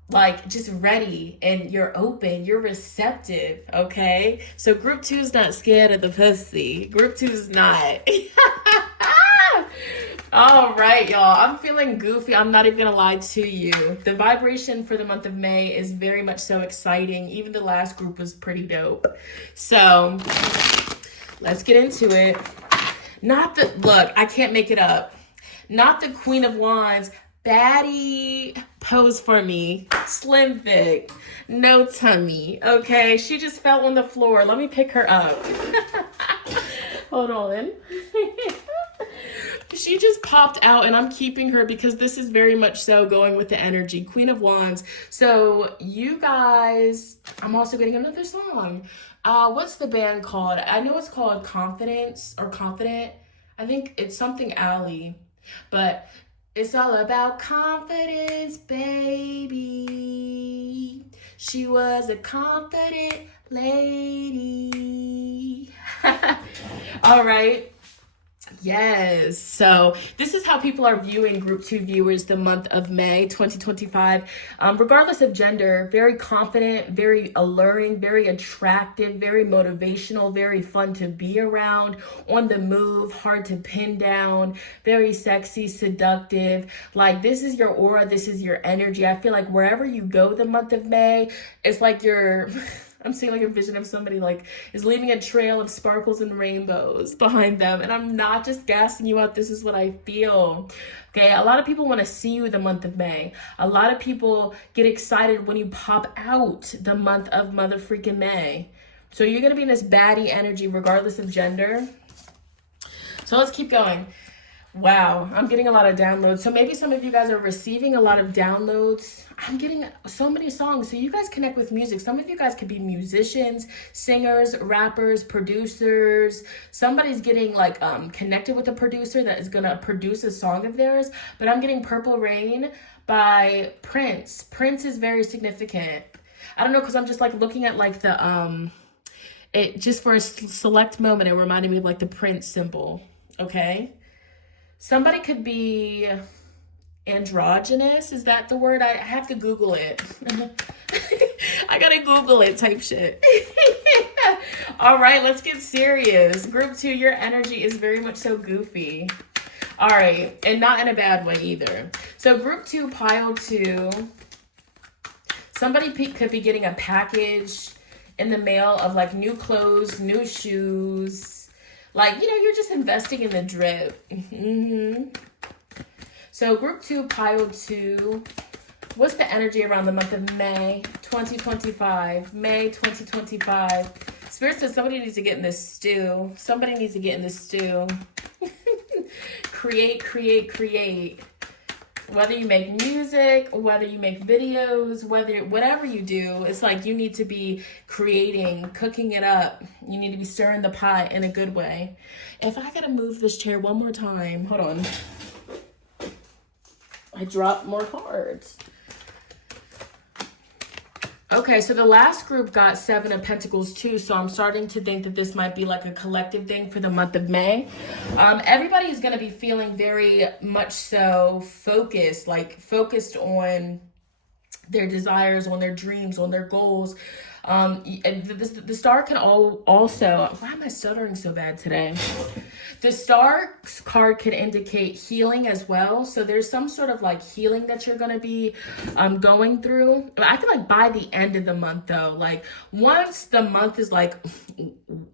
like just ready, and you're open, you're receptive, okay? So group 2 is not scared of the pussy. Group 2 is not. All right, y'all. I'm feeling goofy. I'm not even gonna lie to you. The vibration for the month of May is very much so exciting. Even the last group was pretty dope. So let's get into it. Look, I can't make it up. Not the Queen of Wands. Baddie pose for me. Slim thick. No tummy. Okay, she just fell on the floor. Let me pick her up. Hold on. She just popped out, and I'm keeping her because this is very much so going with the energy. Queen of Wands. So you guys, I'm also getting another song. What's the band called? I know it's called Confidence or Confident. I think it's something alley, but it's all about confidence, baby. She was a confident lady. All right. Yes. So this is how people are viewing group 2 viewers the month of May 2025. Regardless of gender, very confident, very alluring, very attractive, very motivational, very fun to be around, on the move, hard to pin down, very sexy, seductive. Like, this is your aura. This is your energy. I feel like wherever you go the month of May, it's like you're... I'm seeing like a vision of somebody like is leaving a trail of sparkles and rainbows behind them. And I'm not just gassing you out. This is what I feel. Okay. A lot of people want to see you the month of May. A lot of people get excited when you pop out the month of mother freaking May. So you're going to be in this baddie energy regardless of gender. So let's keep going. Wow, I'm getting a lot of downloads. So maybe some of you guys are receiving a lot of downloads. I'm getting so many songs. So you guys connect with music. Some of you guys could be musicians, singers, rappers, producers. Somebody's getting like connected with a producer that is gonna produce a song of theirs. But I'm getting Purple Rain by Prince. Prince is very significant. I don't know, because I'm just like looking at like the it just for a select moment, it reminded me of like the Prince symbol. Okay. Somebody could be androgynous. Is that the word? I have to Google it. I gotta Google it type shit. All right, let's get serious. Group 2, your energy is very much so goofy. All right, and not in a bad way either. So group 2, pile 2. Somebody could be getting a package in the mail of like new clothes, new shoes. Like, you know, you're just investing in the drip. So group 2, pile 2. What's the energy around the month of May 2025? May 2025. Spirit says somebody needs to get in this stew. Somebody needs to get in this stew. Create, create, create. Whether you make music, whether you make videos, whatever you do, it's like you need to be creating, cooking it up. You need to be stirring the pot in a good way. If I gotta move this chair one more time, hold on. I dropped more cards. Okay, so the last group got 7 of Pentacles too, so I'm starting to think that this might be like a collective thing for the month of May. Everybody is going to be feeling very much so focused on their desires, on their dreams, on their goals. The star can also, why am I stuttering so bad today? The star card could indicate healing as well. So there's some sort of like healing that you're going to be going through. I feel like by the end of the month though, like once the month is like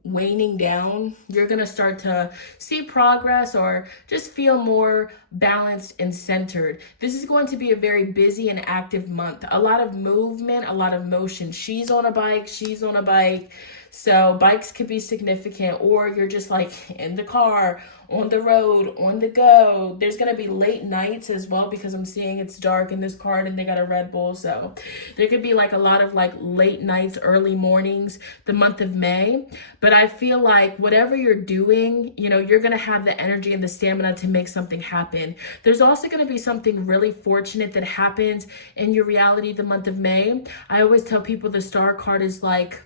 waning down, you're going to start to see progress or just feel more balanced and centered. This is going to be a very busy and active month. A lot of movement, a lot of motion. She's on a bike, she's on a bike. So bikes could be significant, or you're just like in the car, on the road, on the go. There's going to be late nights as well because I'm seeing it's dark in this card and they got a Red Bull. So there could be like a lot of like late nights, early mornings, the month of May. But I feel like whatever you're doing, you know, you're going to have the energy and the stamina to make something happen. There's also going to be something really fortunate that happens in your reality the month of May. I always tell people the star card is like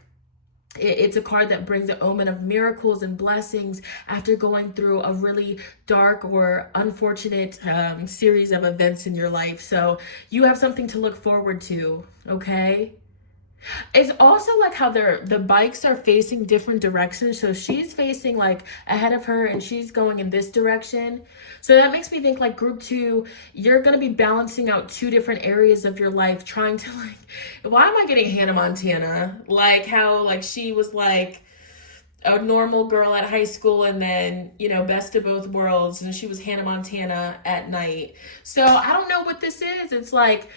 It's a card that brings the omen of miracles and blessings after going through a really dark or unfortunate series of events in your life. So you have something to look forward to, okay? It's also like how the bikes are facing different directions. So she's facing like ahead of her and she's going in this direction. So that makes me think like group 2, you're going to be balancing out 2 different areas of your life, trying to like, why am I getting Hannah Montana? Like how like she was like a normal girl at high school and then, you know, best of both worlds. And she was Hannah Montana at night. So I don't know what this is. It's like,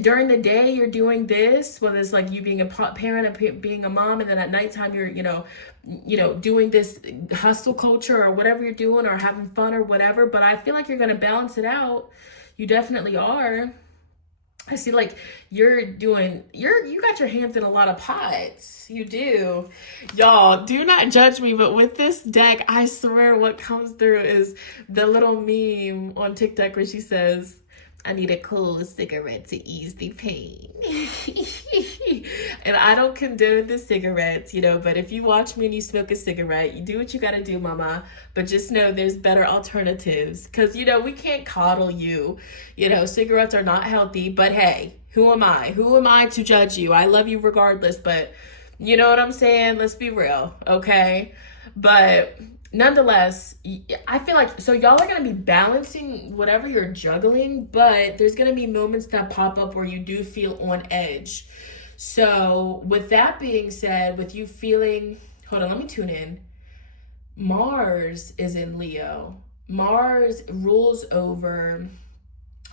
during the day you're doing this, whether it's like you being a parent, being a mom, and then at nighttime you're you know doing this hustle culture or whatever you're doing or having fun or whatever. But I feel like you're gonna balance it out. You definitely are. I see like you got your hands in a lot of pots. You do. Y'all, do not judge me, but with this deck, I swear what comes through is the little meme on TikTok where she says, I need a cool cigarette to ease the pain. And I don't condone the cigarettes, you know, but if you watch me and you smoke a cigarette, you do what you gotta do, mama. But just know there's better alternatives. Because, you know, we can't coddle you. You know, cigarettes are not healthy. But hey, who am I? Who am I to judge you? I love you regardless. But you know what I'm saying? Let's be real, okay? But nonetheless, I feel like, so y'all are going to be balancing whatever you're juggling, but there's going to be moments that pop up where you do feel on edge. So with that being said, with you feeling, hold on, let me tune in. Mars is in Leo. Mars rules over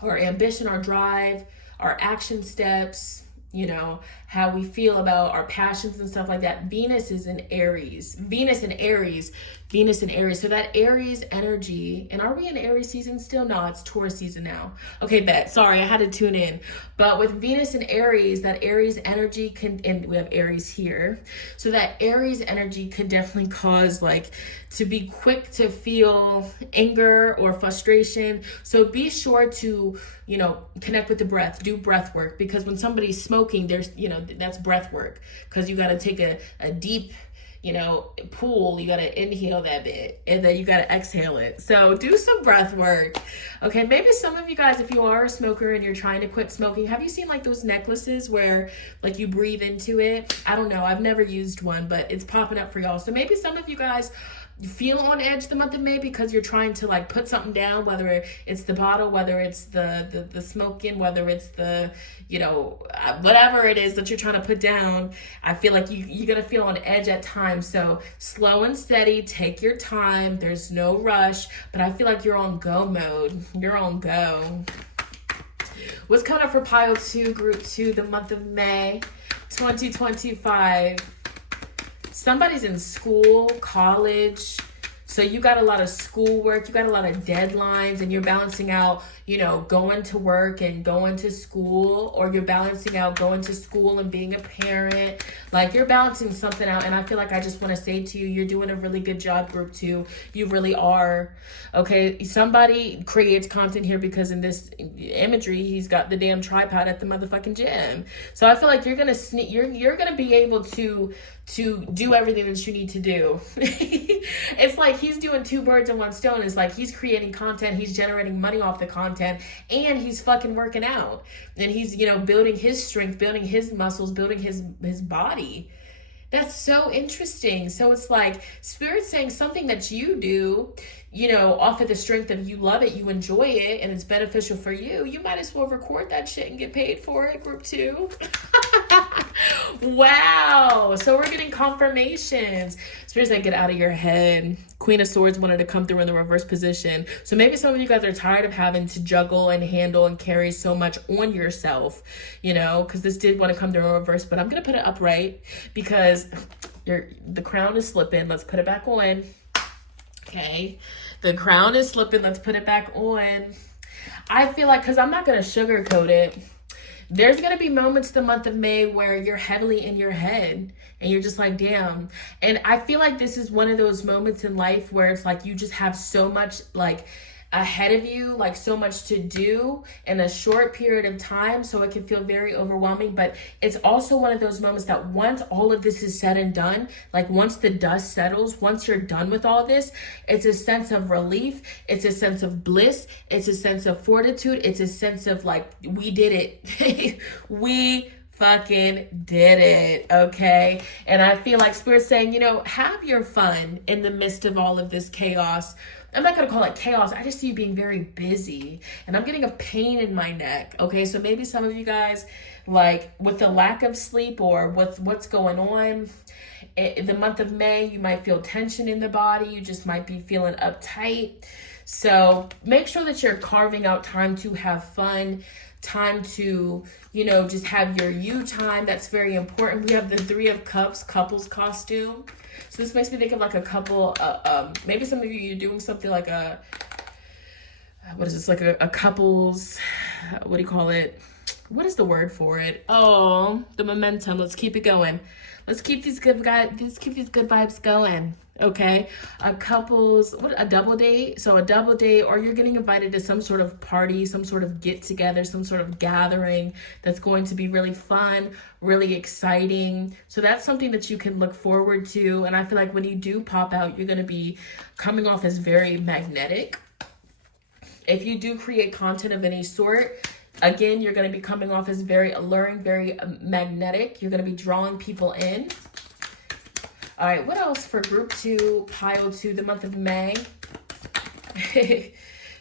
our ambition, our drive, our action steps, you know, how we feel about our passions and stuff like that. Venus is in Aries. Venus in Aries. So that Aries energy, and are we in Aries season still? No, it's Taurus season now. Okay, bet. Sorry, I had to tune in. But with Venus in Aries, that Aries energy can, and we have Aries here. So that Aries energy can definitely cause like to be quick to feel anger or frustration. So be sure to, you know, connect with the breath, do breath work, because when somebody's smoking, there's, you know, that's breath work, because you got to take a deep, you know, pool, you got to inhale that bit and then you got to exhale it. So do some breath work. Okay, maybe some of you guys, if you are a smoker and you're trying to quit smoking, have you seen like those necklaces where like you breathe into it? I don't know, I've never used one, but it's popping up for y'all. So maybe some of you guys feel on edge the month of May because you're trying to like put something down, whether it's the bottle, whether it's the smoking, whether it's the, you know, whatever it is that you're trying to put down. I feel like you're gonna feel on edge at times. So slow and steady, take your time, there's no rush, but I feel like you're on go mode. You're on go. What's coming up for pile 2, group 2, the month of May 2025? Somebody's in school, college, so you got a lot of schoolwork, you got a lot of deadlines, and you're balancing out, you know, going to work and going to school, or you're balancing out going to school and being a parent. Like, you're balancing something out, and I feel like I just want to say to you, you're doing a really good job, group 2. You really are. Okay, somebody creates content here because in this imagery, he's got the damn tripod at the motherfucking gym. So I feel like you're gonna you're gonna be able to do everything that you need to do. It's like he's doing 2 birds in 1 stone. It's like he's creating content, he's generating money off the content, and he's fucking working out. And he's, you know, building his strength, building his muscles, building his body. That's so interesting. So it's like Spirit's saying something that you do, you know, off of the strength of you love it, you enjoy it, and it's beneficial for you. You might as well record that shit and get paid for it, group 2. Wow. So we're getting confirmations. Spirit's saying get out of your head. Queen of Swords wanted to come through in the reverse position. So maybe some of you guys are tired of having to juggle and handle and carry so much on yourself, you know, because this did want to come through in reverse, but I'm going to put it upright because the crown is slipping. Let's put it back on. Okay. The crown is slipping. Let's put it back on. I feel like, because I'm not going to sugarcoat it, there's going to be moments the month of May where you're heavily in your head and you're just like, damn. And I feel like this is one of those moments in life where it's like you just have so much like ahead of you, like so much to do in a short period of time, so it can feel very overwhelming. But it's also one of those moments that once all of this is said and done, like once the dust settles, once you're done with all this, it's a sense of relief, it's a sense of bliss, it's a sense of fortitude, it's a sense of like, we did it. We fucking did it, okay? And I feel like Spirit's saying, you know, have your fun in the midst of all of this chaos. I'm not going to call it chaos. I just see you being very busy. And I'm getting a pain in my neck, okay? So maybe some of you guys, like with the lack of sleep or with what's going on, in the month of May, you might feel tension in the body. You just might be feeling uptight. So make sure that you're carving out time to have fun, time to, you know, just have your you time. That's very important. We have the Three of Cups couples costume. So this makes me think of like a couple, maybe some of you, you're doing something like a, what is this, like a couples, what do you call it? What is the word for it? Oh, the momentum. Let's keep it going. Let's keep these good vibes going. Okay, a couples, a double date. So a double date, or you're getting invited to some sort of party, some sort of get together, some sort of gathering that's going to be really fun, really exciting. So that's something that you can look forward to. And I feel like when you do pop out, you're going to be coming off as very magnetic. If you do create content of any sort, again, you're going to be coming off as very alluring, very magnetic. You're going to be drawing people in. All right, what else for group 2, pile 2, the month of May?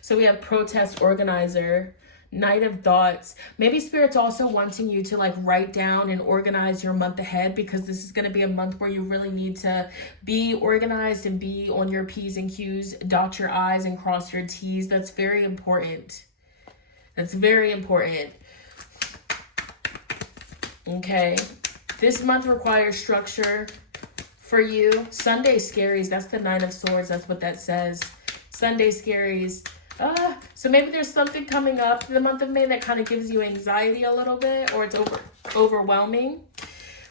So we have protest organizer, Knight of Thoughts. Maybe Spirit's also wanting you to like write down and organize your month ahead, because this is going to be a month where you really need to be organized and be on your P's and Q's, dot your I's and cross your T's. That's very important. That's very important. Okay. This month requires structure for you. Sunday scaries, that's the Nine of Swords. That's what that says. Sunday scaries. So maybe there's something coming up in the month of May that kind of gives you anxiety a little bit, or it's overwhelming.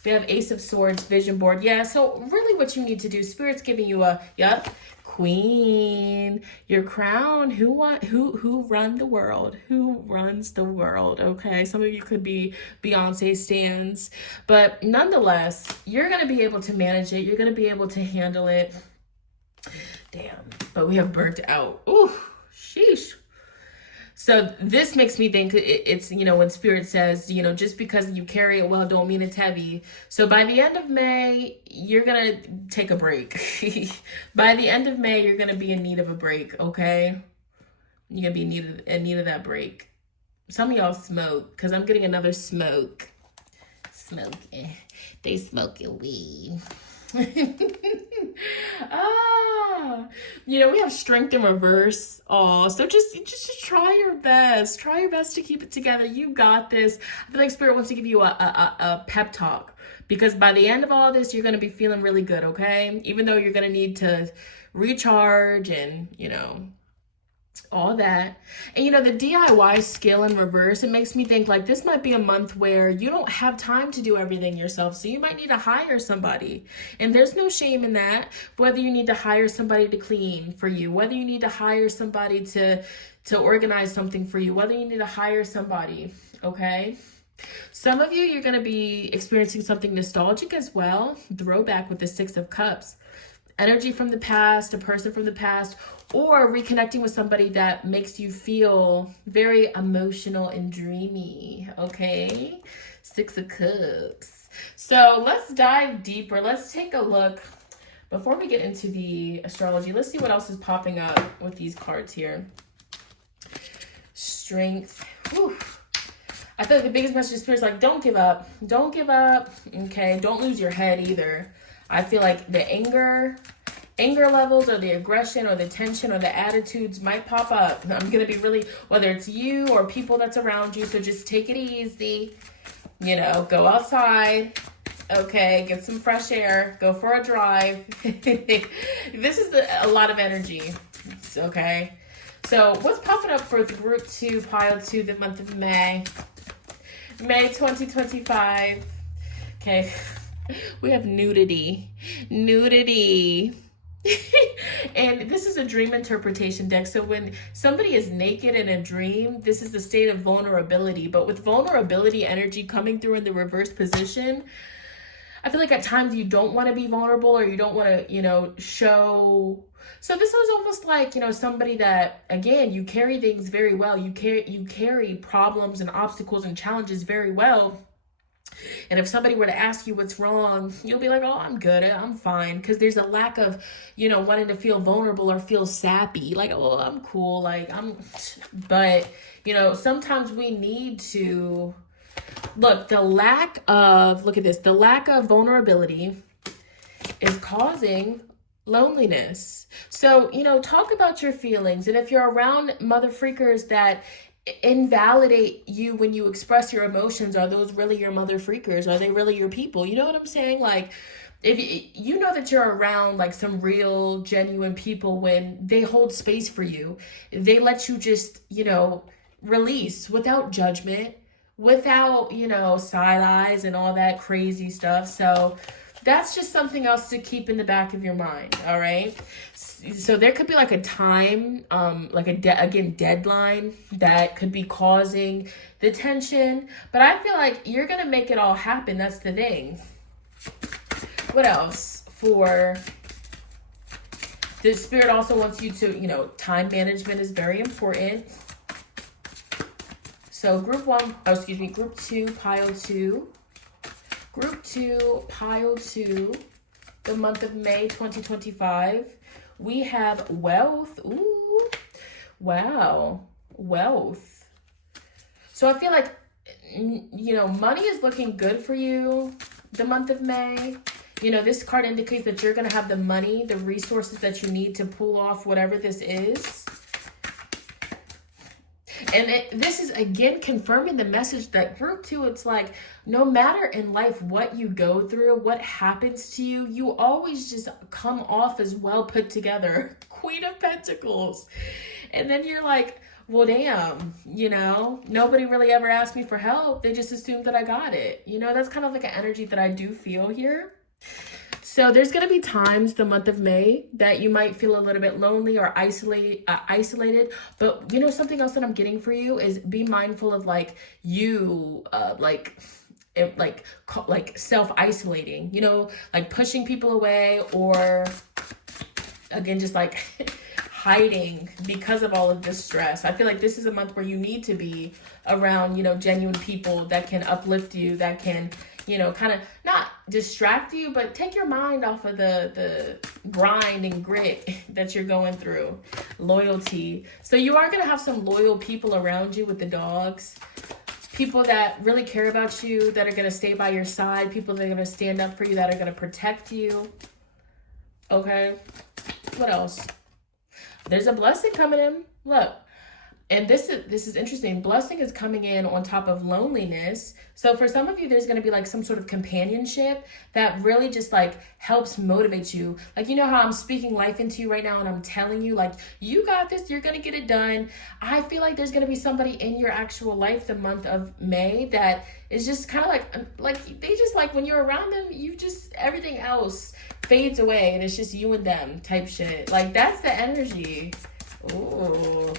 We have Ace of Swords, vision board. Yeah, so really what you need to do, Spirit's giving you a, Queen, your crown. Who run the world? Who runs the world? Okay, some of you could be Beyonce stans, but nonetheless, you're going to be able to manage it. You're going to be able to handle it. Damn, but we have burnt out. Ooh, sheesh. So this makes me think it's, you know, when Spirit says, you know, just because you carry it well, don't mean it's heavy. So by the end of May, you're going to take a break. By the end of May, you're going to be in need of a break, okay? You're going to be in need of that break. Some of y'all smoke, because I'm getting another smoke. Smoke. They smoking weed. You know, we have strength in reverse. So just try your best. Try your best to keep it together. You got this. I feel like Spirit wants to give you a pep talk, because by the end of all this, you're going to be feeling really good, okay? Even though you're going to need to recharge and, you know, all that. And you know, the DIY skill in reverse, it makes me think like this might be a month where you don't have time to do everything yourself, so you might need to hire somebody. And there's no shame in that, whether you need to hire somebody to clean for you, whether you need to hire somebody to organize something for you, whether you need to hire somebody, okay? Some of you, you're going to be experiencing something nostalgic as well. Throwback with the Six of Cups. Energy from the past, a person from the past, or reconnecting with somebody that makes you feel very emotional and dreamy, okay? Six of Cups. So let's dive deeper. Let's take a look. Before we get into the astrology, let's see what else is popping up with these cards here. Strength. Whew. I feel like the biggest message of Spirit is like, don't give up. Don't give up, okay? Don't lose your head either. I feel like the anger levels or the aggression or the tension or the attitudes might pop up. I'm going to be really, whether it's you or people that's around you, so just take it easy. You know, go outside, okay, get some fresh air, go for a drive. This is a lot of energy, okay? So what's popping up for the group 2, pile 2, the month of May? May 2025. Okay. We have nudity. Nudity. And this is a dream interpretation deck. So when somebody is naked in a dream, this is the state of vulnerability. But with vulnerability energy coming through in the reverse position, I feel like at times you don't want to be vulnerable, or you don't want to, show. So this was almost like, somebody that, again, you carry things very well. You carry problems and obstacles and challenges very well. And if somebody were to ask you what's wrong, you'll be like, oh, I'm good, I'm fine. Because there's a lack of, wanting to feel vulnerable or feel sappy. Like, oh, I'm cool. But, sometimes we need to, look at this. The lack of vulnerability is causing loneliness. So, talk about your feelings. And if you're around mother freakers that invalidate you when you express your emotions, are those really your mother freakers? Are they really your people? You know what I'm saying? Like, if you know that you're around like some real genuine people, when they hold space for you, they let you just release without judgment, without side eyes and all that crazy stuff. So that's just something else to keep in the back of your mind. All right. So there could be like a time, deadline that could be causing the tension. But I feel like you're going to make it all happen. That's the thing. What else? For the spirit also wants you to, time management is very important. So group 2, pile 2. Group 2, pile 2, the month of May 2025. We have wealth. Ooh, wow, wealth. So I feel like, money is looking good for you the month of May. This card indicates that you're going to have the money, the resources that you need to pull off whatever this is. And this is, again, confirming the message that group 2, it's like, no matter in life what you go through, what happens to you, you always just come off as well put together. Queen of Pentacles. And then you're like, well, damn, nobody really ever asked me for help. They just assumed that I got it. That's kind of like an energy that I do feel here. So there's going to be times the month of May that you might feel a little bit lonely or isolated. But something else that I'm getting for you is be mindful of self-isolating, like pushing people away, or again, just like hiding because of all of this stress. I feel like this is a month where you need to be around, genuine people that can uplift you, that can, kind of not distract you, but take your mind off of the grind and grit that you're going through. Loyalty. So you are going to have some loyal people around you with the dogs. People that really care about you, that are going to stay by your side. People that are going to stand up for you, that are going to protect you. Okay. What else? There's a blessing coming in. Look. And this is interesting. Blessing is coming in on top of loneliness. So for some of you, there's going to be like some sort of companionship that really just like helps motivate you. Like, how I'm speaking life into you right now, and I'm telling you, like, you got this, you're going to get it done. I feel like there's going to be somebody in your actual life the month of May that is just kind of like they just like, when you're around them, you just, everything else fades away and it's just you and them type shit. Like, that's the energy. Ooh.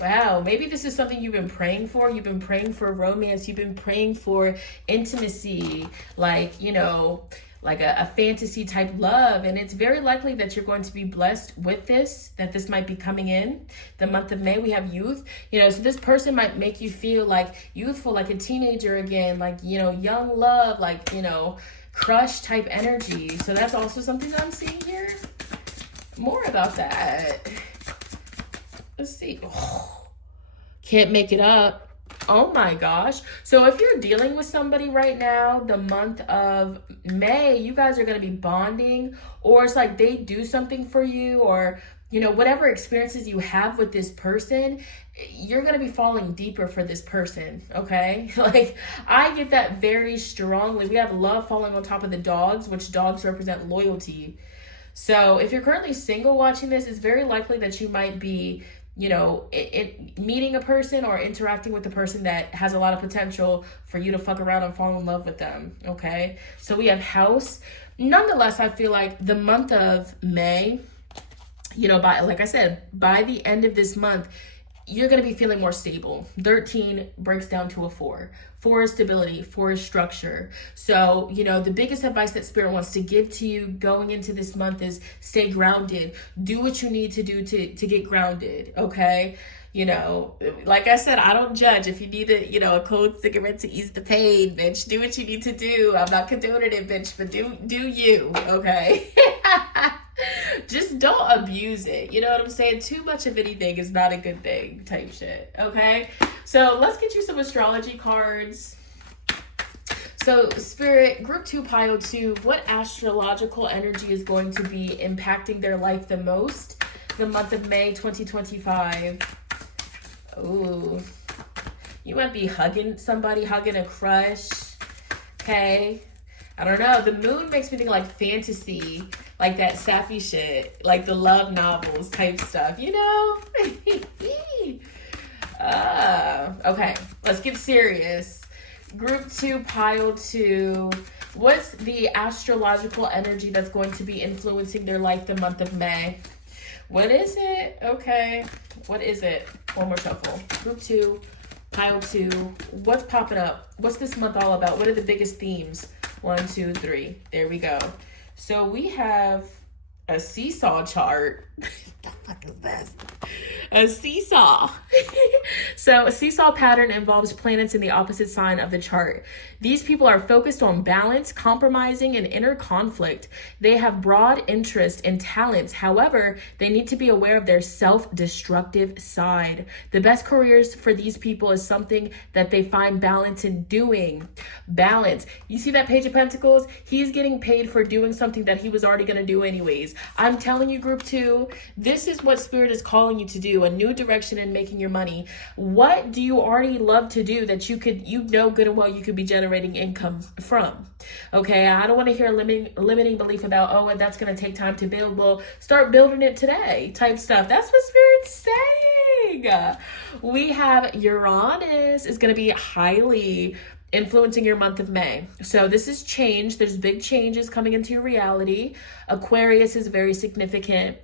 Wow, maybe this is something you've been praying for. You've been praying for romance. You've been praying for intimacy, like, like a fantasy type love. And it's very likely that you're going to be blessed with this, that this might be coming in. The month of May, we have youth. So this person might make you feel like youthful, like a teenager again, like, young love, like, crush type energy. So that's also something that I'm seeing here. More about that. Let's see. Oh, can't make it up. Oh my gosh. So if you're dealing with somebody right now, the month of May, you guys are going to be bonding, or it's like they do something for you, or, whatever experiences you have with this person, you're going to be falling deeper for this person. Okay. Like, I get that very strongly. We have love falling on top of the dogs, which dogs represent loyalty. So if you're currently single watching this, it's very likely that you might be meeting a person or interacting with a person that has a lot of potential for you to fuck around and fall in love with them. Okay, so we have house. Nonetheless, I feel like the month of May, by, like I said, by the end of this month, you're going to be feeling more stable. 13 breaks down to a 4. 4 is stability, 4 is structure. So, the biggest advice that Spirit wants to give to you going into this month is stay grounded. Do what you need to do to get grounded, okay? Like I said, I don't judge. If you need a cold cigarette to ease the pain, bitch, do what you need to do. I'm not condoning it, bitch, but do you, okay? Just don't abuse it. You know what I'm saying? Too much of anything is not a good thing type shit, okay? So let's get you some astrology cards. So Spirit, Group 2, Pile 2, what astrological energy is going to be impacting their life the most the month of May 2025? Ooh, you might be hugging somebody, hugging a crush, okay? I don't know. The moon makes me think like fantasy, like that sappy shit, like the love novels type stuff, Okay, let's get serious. Group 2, Pile 2. What's the astrological energy that's going to be influencing their life the month of May? What is it? Okay, what is it? One more shuffle. Group 2, Pile 2. What's popping up? What's this month all about? What are the biggest themes? 1, 2, 3. There we go. So we have a seesaw chart. The fuck is this? A seesaw. So a seesaw pattern involves planets in the opposite sign of the chart. These people are focused on balance, compromising, and inner conflict. They have broad interest and talents. However, they need to be aware of their self-destructive side. The best careers for these people is something that they find balance in doing. Balance. You see that Page of Pentacles? He's getting paid for doing something that he was already going to do anyways. I'm telling you, Group 2, this is what Spirit is calling you to do, a new direction in making your money. What do you already love to do that you know good and well you could be generating income from? Okay, I don't want to hear a limiting belief about, oh, and that's going to take time to build. Well, start building it today type stuff. That's what Spirit's saying. We have Uranus is going to be highly influencing your month of May. So this is change. There's big changes coming into your reality. Aquarius is very significant.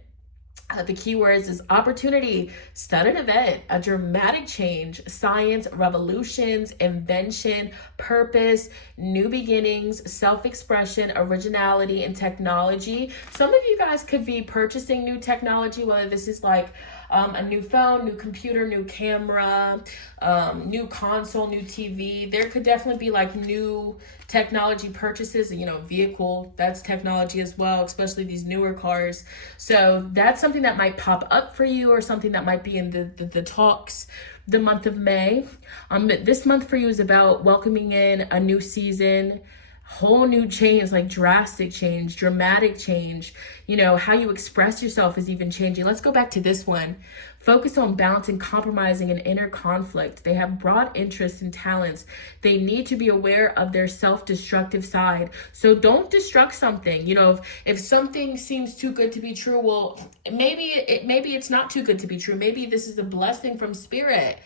The keywords is opportunity, sudden event, a dramatic change, science, revolutions, invention, purpose, new beginnings, self-expression, originality, and technology. Some of you guys could be purchasing new technology, whether this is like a new phone, new computer, new camera, new console, new TV. There could definitely be like new technology purchases, vehicle, that's technology as well, especially these newer cars. So that's something that might pop up for you, or something that might be in the talks the month of May. This month for you is about welcoming in a new season, whole new change, like drastic change, dramatic change. How you express yourself is even changing. Let's go back to this one. Focus on balancing, compromising, and inner conflict. They have broad interests and talents. They need to be aware of their self-destructive side. So don't destruct something. If something seems too good to be true, well, maybe it's not too good to be true. Maybe this is a blessing from Spirit.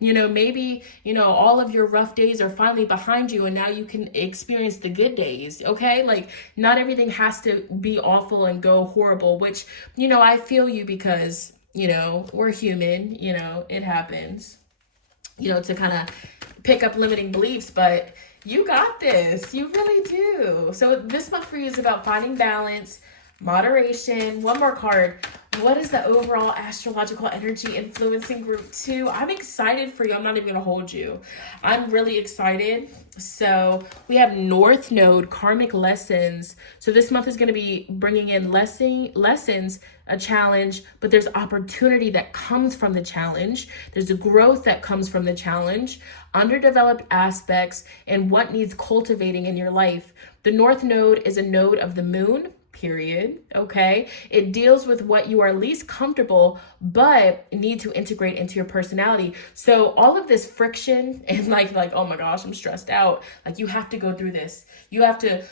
Maybe, all of your rough days are finally behind you and now you can experience the good days, okay? Like, not everything has to be awful and go horrible, which, I feel you because, we're human, it happens, to kind of pick up limiting beliefs, but you got this. You really do. So this month for you is about finding balance, moderation. One more card. What is the overall astrological energy influencing Group 2? I'm excited for you. I'm not even going to hold you. I'm really excited. So we have North Node, karmic lessons. So this month is going to be bringing in lessons, a challenge, but there's opportunity that comes from the challenge. There's a growth that comes from the challenge, underdeveloped aspects, and what needs cultivating in your life. The North Node is a node of the moon. period, okay? It deals with what you are least comfortable but need to integrate into your personality. So all of this friction and like oh my gosh, I'm stressed out. Like you have to go through this. You have to,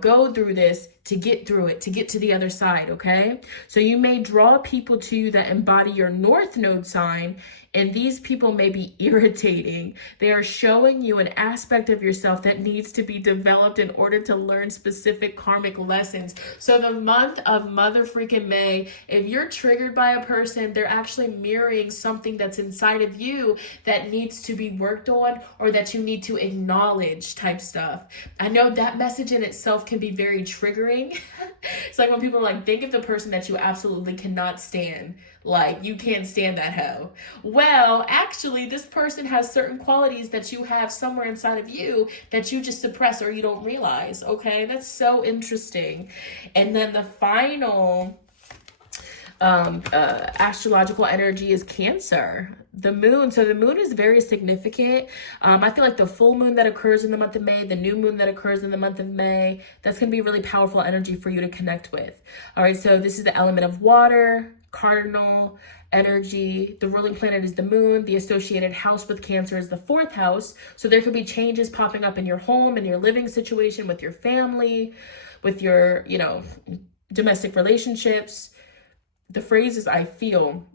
go through this to get through it, to get to the other side, okay? So you may draw people to you that embody your North Node sign, and these people may be irritating. They are showing you an aspect of yourself that needs to be developed in order to learn specific karmic lessons. So the month of mother freaking May, if you're triggered by a person, they're actually mirroring something that's inside of you that needs to be worked on or that you need to acknowledge type stuff. I know that message in itself can be very triggering. It's like when people are like, think of the person that you absolutely cannot stand. Like, you can't stand that hoe. Well, actually, this person has certain qualities that you have somewhere inside of you that you just suppress or you don't realize, okay? That's so interesting. And then the final astrological energy is Cancer. The moon. So the moon is very significant. I feel like the full moon that occurs in the month of May, the new moon that occurs in the month of May, that's going to be really powerful energy for you to connect with. All right. So this is the element of water, cardinal energy. The ruling planet is the moon. The associated house with Cancer is the 4th house. So there could be changes popping up in your home, in your living situation, with your family, with your, domestic relationships. The phrase is, I feel.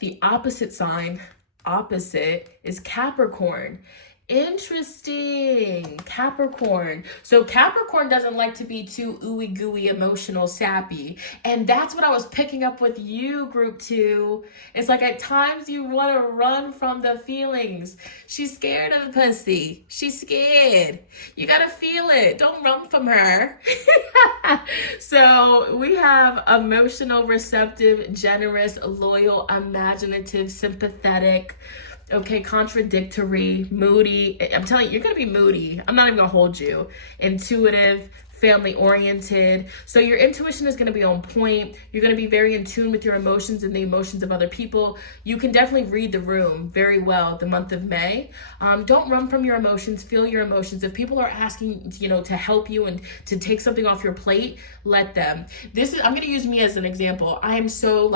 The opposite sign, opposite, is Capricorn. Interesting. Capricorn. So Capricorn doesn't like to be too ooey gooey, emotional, sappy. And that's what I was picking up with you, group 2. It's like at times you want to run from the feelings. She's scared of the pussy. She's scared. You got to feel it. Don't run from her. So we have emotional, receptive, generous, loyal, imaginative, sympathetic, okay, contradictory, moody. I'm telling you, you're going to be moody. I'm not even going to hold you. Intuitive, family oriented. So your intuition is going to be on point. You're going to be very in tune with your emotions and the emotions of other people. You can definitely read the room very well the month of May. Don't run from your emotions. Feel your emotions. If people are asking, to help you and to take something off your plate, let them. I'm going to use me as an example. I am so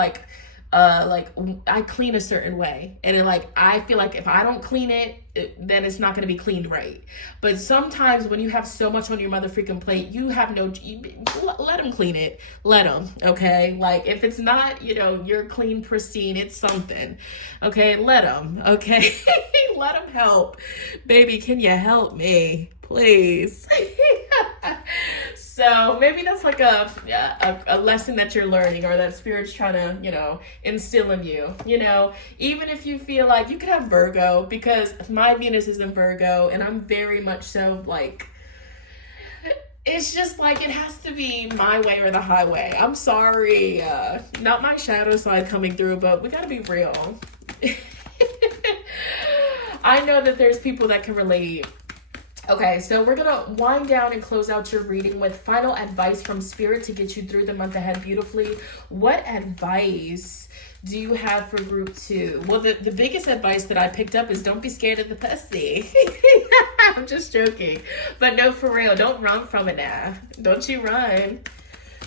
I clean a certain way, and I feel like if I don't clean it, then it's not going to be cleaned right. But sometimes when you have so much on your mother freaking plate, you have let them clean it. Let them, okay? Like if it's not, you're clean, pristine, it's something, okay? Let them, okay? Let them help. Baby, can you help me, please? So maybe that's like a lesson that you're learning, or that Spirit's trying to, instill in you, even if you feel like you could have Virgo, because my Venus is in Virgo and I'm very much so it's just like it has to be my way or the highway. I'm sorry. Not my shadow side coming through, but we got to be real. I know that there's people that can relate. Okay, so we're going to wind down and close out your reading with final advice from Spirit to get you through the month ahead beautifully. What advice do you have for group 2? Well, the biggest advice that I picked up is don't be scared of the pussy. I'm just joking. But no, for real, don't run from it now. Don't you run.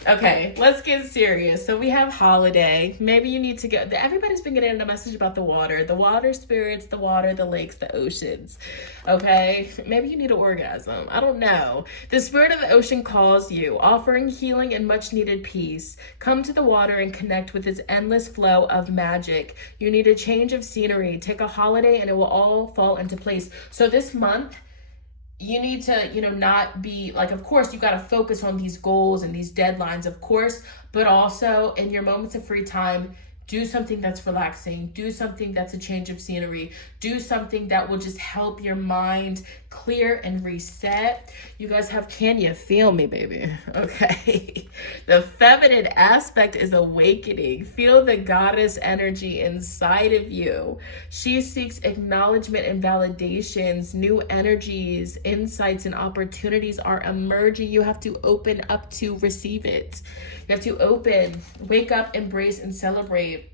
Okay, let's get serious. So we have holiday. Maybe you need to go. Everybody's been getting a message about the water spirits, the water, the lakes, the oceans. Okay, maybe you need an orgasm. I don't know. The spirit of the ocean calls you, offering healing and much needed peace. Come to the water and connect with its endless flow of magic. You need a change of scenery. Take a holiday and it will all fall into place. So this month, you need to, not be of course, you got to focus on these goals and these deadlines, of course, but also in your moments of free time, do something that's relaxing, do something that's a change of scenery, do something that will just help your mind clear and reset. You guys have Can You Feel Me, baby? Okay. The feminine aspect is awakening. Feel the goddess energy inside of you. She seeks acknowledgement and validations. New energies, insights, and opportunities are emerging. You have to open up to receive it. You have to open, wake up, embrace, and celebrate.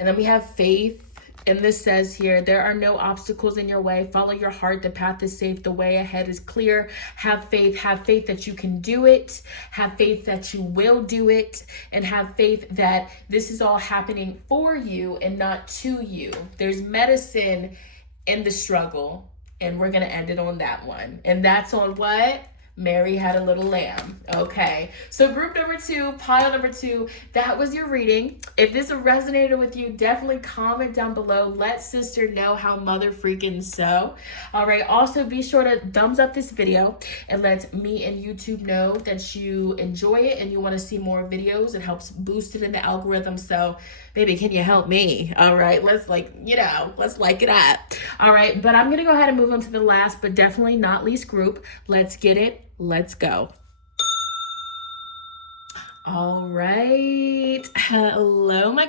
And then we have faith, And this says here, there are no obstacles in your way. Follow your heart. The path is safe. The way ahead is clear. Have faith. Have faith that you can do it. Have faith that you will do it. And have faith that this is all happening for you and not to you. There's medicine in the struggle. And we're going to end it on that one. And that's on what? Mary had a little lamb. Okay. So group number 2, pile number 2, that was your reading. If this resonated with you, definitely comment down below. Let sister know how mother freaking so. All right. Also, be sure to thumbs up this video and let me and YouTube know that you enjoy it and you want to see more videos. It helps boost it in the algorithm. So baby, can you help me? All right. Let's like it up. All right. But I'm going to go ahead and move on to the last, but definitely not least group. Let's get it. Let's go. All right. Hello, my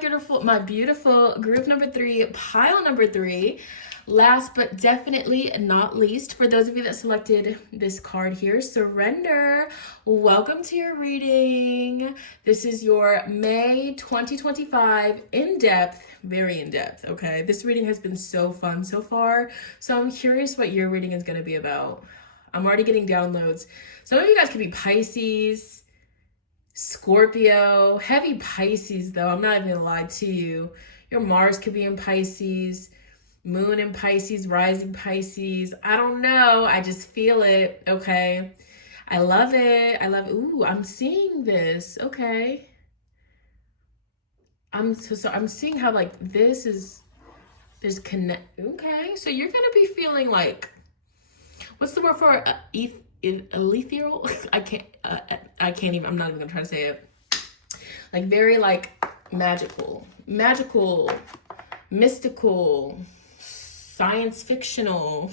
beautiful group number 3, pile number 3. Last but definitely not least, for those of you that selected this card here, Surrender. Welcome to your reading. This is your May 2025 in-depth, very in-depth, okay? This reading has been so fun so far, so I'm curious what your reading is going to be about. I'm already getting downloads. Some of you guys could be Pisces, Scorpio, heavy Pisces though. I'm not even gonna lie to you. Your Mars could be in Pisces, Moon in Pisces, rising Pisces. I don't know. I just feel it. Okay. I love it. I love it. Ooh, I'm seeing this. Okay. I'm seeing how like there's connect. Okay. So you're gonna be feeling like, what's the word for ethereal? I can't even, I'm not even gonna try to say it. Like very like magical, mystical, science fictional.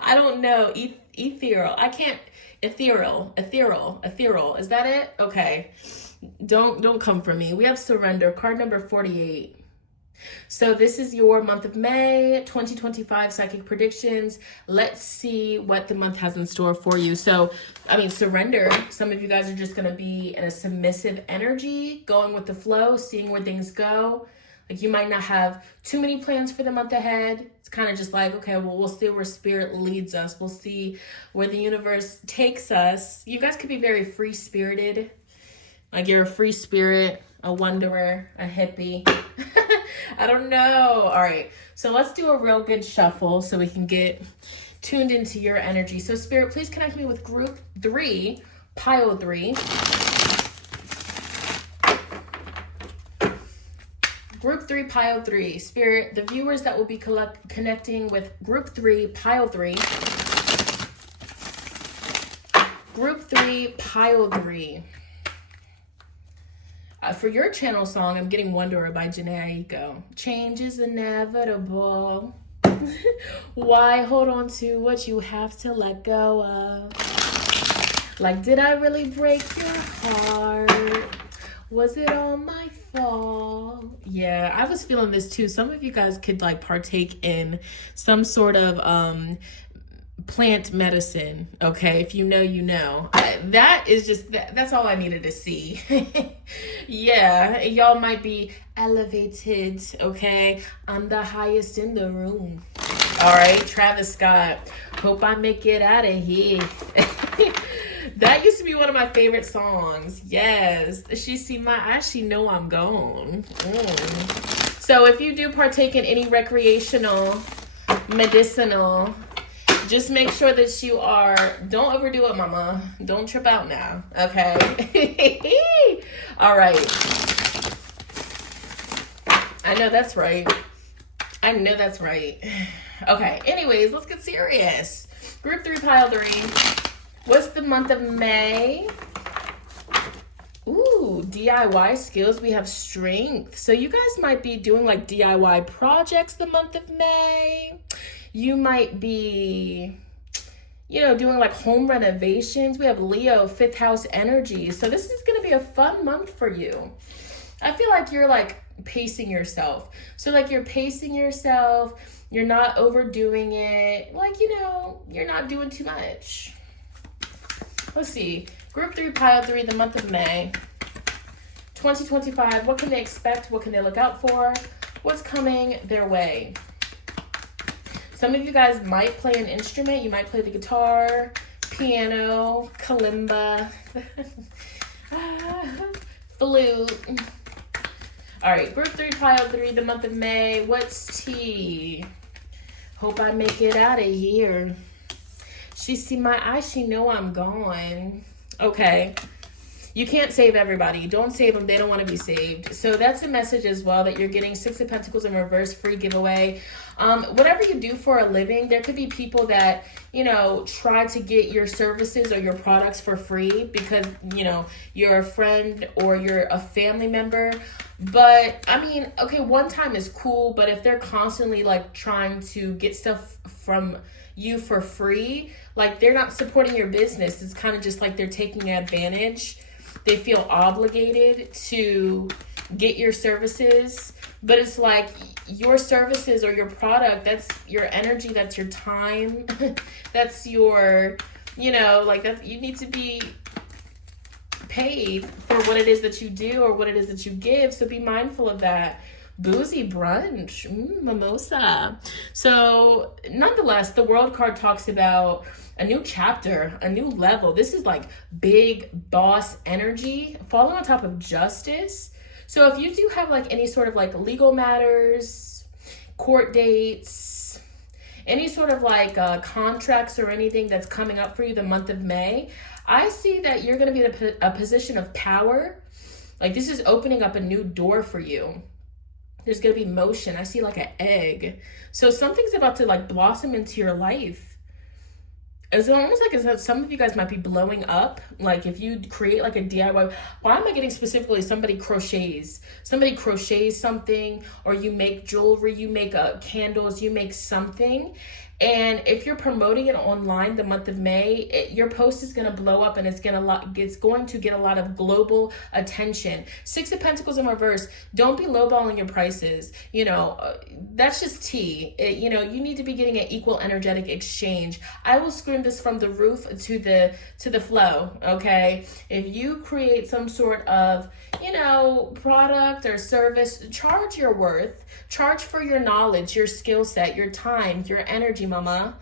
I don't know. Ethereal. I can't. Ethereal. Is that it? Okay. Don't come for me. We have Surrender, card number 48. So this is your month of May 2025 psychic predictions. Let's see what the month has in store for you. So, I mean, surrender. Some of you guys are just going to be in a submissive energy, going with the flow, seeing where things go. Like you might not have too many plans for the month ahead. It's kind of just like, okay, well, we'll see where spirit leads us. We'll see where the universe takes us. You guys could be very free-spirited. Like you're a free spirit, a wanderer, a hippie. I don't know. All right. So let's do a real good shuffle so we can get tuned into your energy. So Spirit, please connect me with group 3, pile 3. Group 3, pile 3. Spirit, the viewers that will be connecting with group 3, pile 3. Group 3, pile 3. For your channel song, I'm getting Wanderer by Janae Aiko. Change is inevitable. Why hold on to what you have to let go of? Like, did I really break your heart? Was it all my fault? Yeah, I was feeling this too. Some of you guys could like partake in some sort of plant medicine, okay? If you know, you know. That is just, that's all I needed to see. Yeah, y'all might be elevated, okay? I'm the highest in the room. All right, Travis Scott. Hope I make it out of here. That used to be one of my favorite songs. Yes. She see my eyes, she know I'm gone. So if you do partake in any recreational, medicinal, just make sure that you are, don't overdo it, mama. Don't trip out now, okay? All right. I know that's right. I know that's right. Okay, anyways, let's get serious. Group 3, pile 3. What's the month of May? Ooh, DIY skills. We have strength. So you guys might be doing like DIY projects the month of May. You might be, you know, doing like home renovations. We have Leo, 5th house energy. So this is going to be a fun month for you. I feel like you're like pacing yourself. So like you're pacing yourself. You're not overdoing it. Like, you know, you're not doing too much. Let's see. Group 3, pile 3, the month of May 2025. What can they expect? What can they look out for? what's coming their way. Some of you guys might play an instrument. You might play the guitar, piano, kalimba, flute. All right, group 3, pile 3, the month of May. What's tea? Hope I make it out of here. She see my eyes, she know I'm gone. Okay. You can't save everybody. Don't save them. They don't want to be saved. So that's a message as well, that you're getting 6 of Pentacles in reverse, free giveaway. Whatever you do for a living, there could be people that, you know, try to get your services or your products for free because, you know, you're a friend or you're a family member. But I mean, okay, one time is cool, but if they're constantly like trying to get stuff from you for free, like they're not supporting your business. It's kind of just like they're taking advantage. They feel obligated to get your services, but it's like your services or your product, that's your energy, that's your time, that's your, you know, like that. You need to be paid for what it is that you do or what it is that you give. So be mindful of that. Boozy brunch, mimosa. So nonetheless, the world card talks about a new chapter, a new level. This is like big boss energy, falling on top of justice. So if you do have like any sort of like legal matters, court dates, any sort of like contracts or anything that's coming up for you the month of May, I see that you're going to be in a position of power. Like this is opening up a new door for you. There's going to be motion. I see like an egg. So something's about to like blossom into your life. It's almost like it's, some of you guys might be blowing up. Like if you create like a DIY, why am I getting specifically somebody crochets? Somebody crochets something, or you make jewelry, you make candles, you make something. And if you're promoting it online the month of May, your post is going to blow up and it's going to get a lot of global attention. 6 of Pentacles in reverse. Don't be lowballing your prices. You know, that's just tea. You know, you need to be getting an equal energetic exchange. I will scream this from the roof to the flow. Okay. If you create some sort of, you know, product or service, charge your worth. Charge for your knowledge, your skill set, your time, your energy, mama.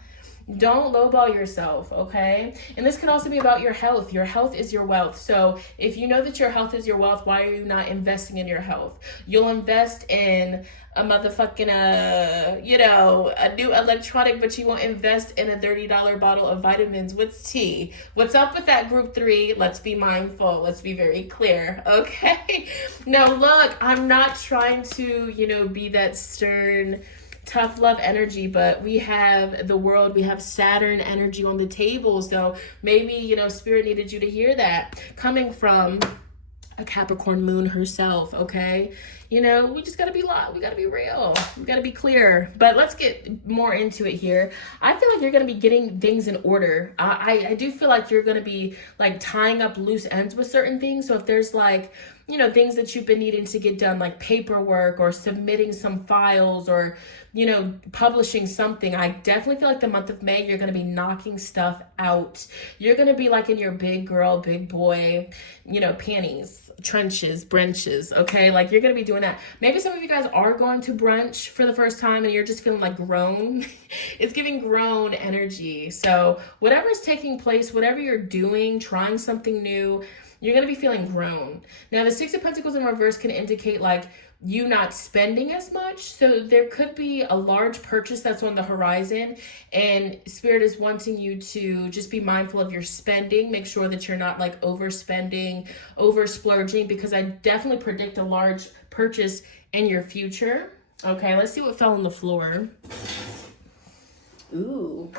Don't lowball yourself, okay? And this could also be about your health. Your health is your wealth. So if you know that your health is your wealth, why are you not investing in your health? You'll invest in a motherfucking, you know, a new electronic, but you won't invest in a $30 bottle of vitamins with tea. What's up with that group 3? Let's be mindful. Let's be very clear, okay? Now, look, I'm not trying to, you know, be that stern, tough love energy, but we have the world, we have Saturn energy on the table. So maybe, you know, spirit needed you to hear that coming from a Capricorn moon herself, okay? You know, we just gotta be we gotta be real, we gotta be clear. But let's get more into it here. I feel like you're gonna be getting things in order. I do feel like you're gonna be like tying up loose ends with certain things. So if there's like, you know, things that you've been needing to get done, like paperwork or submitting some files or, you know, publishing something, I definitely feel like the month of May, you're going to be knocking stuff out. You're going to be like in your big girl, big boy, you know, panties, trenches, branches, okay? Like you're going to be doing that. Maybe some of you guys are going to brunch for the first time and you're just feeling like grown. It's giving grown energy. So whatever's taking place, whatever you're doing, trying something new, you're going to be feeling grown. Now, the 6 of Pentacles in reverse can indicate like you not spending as much. So there could be a large purchase that's on the horizon and spirit is wanting you to just be mindful of your spending. Make sure that you're not like overspending, over splurging, because I definitely predict a large purchase in your future. Okay, let's see what fell on the floor. Ooh,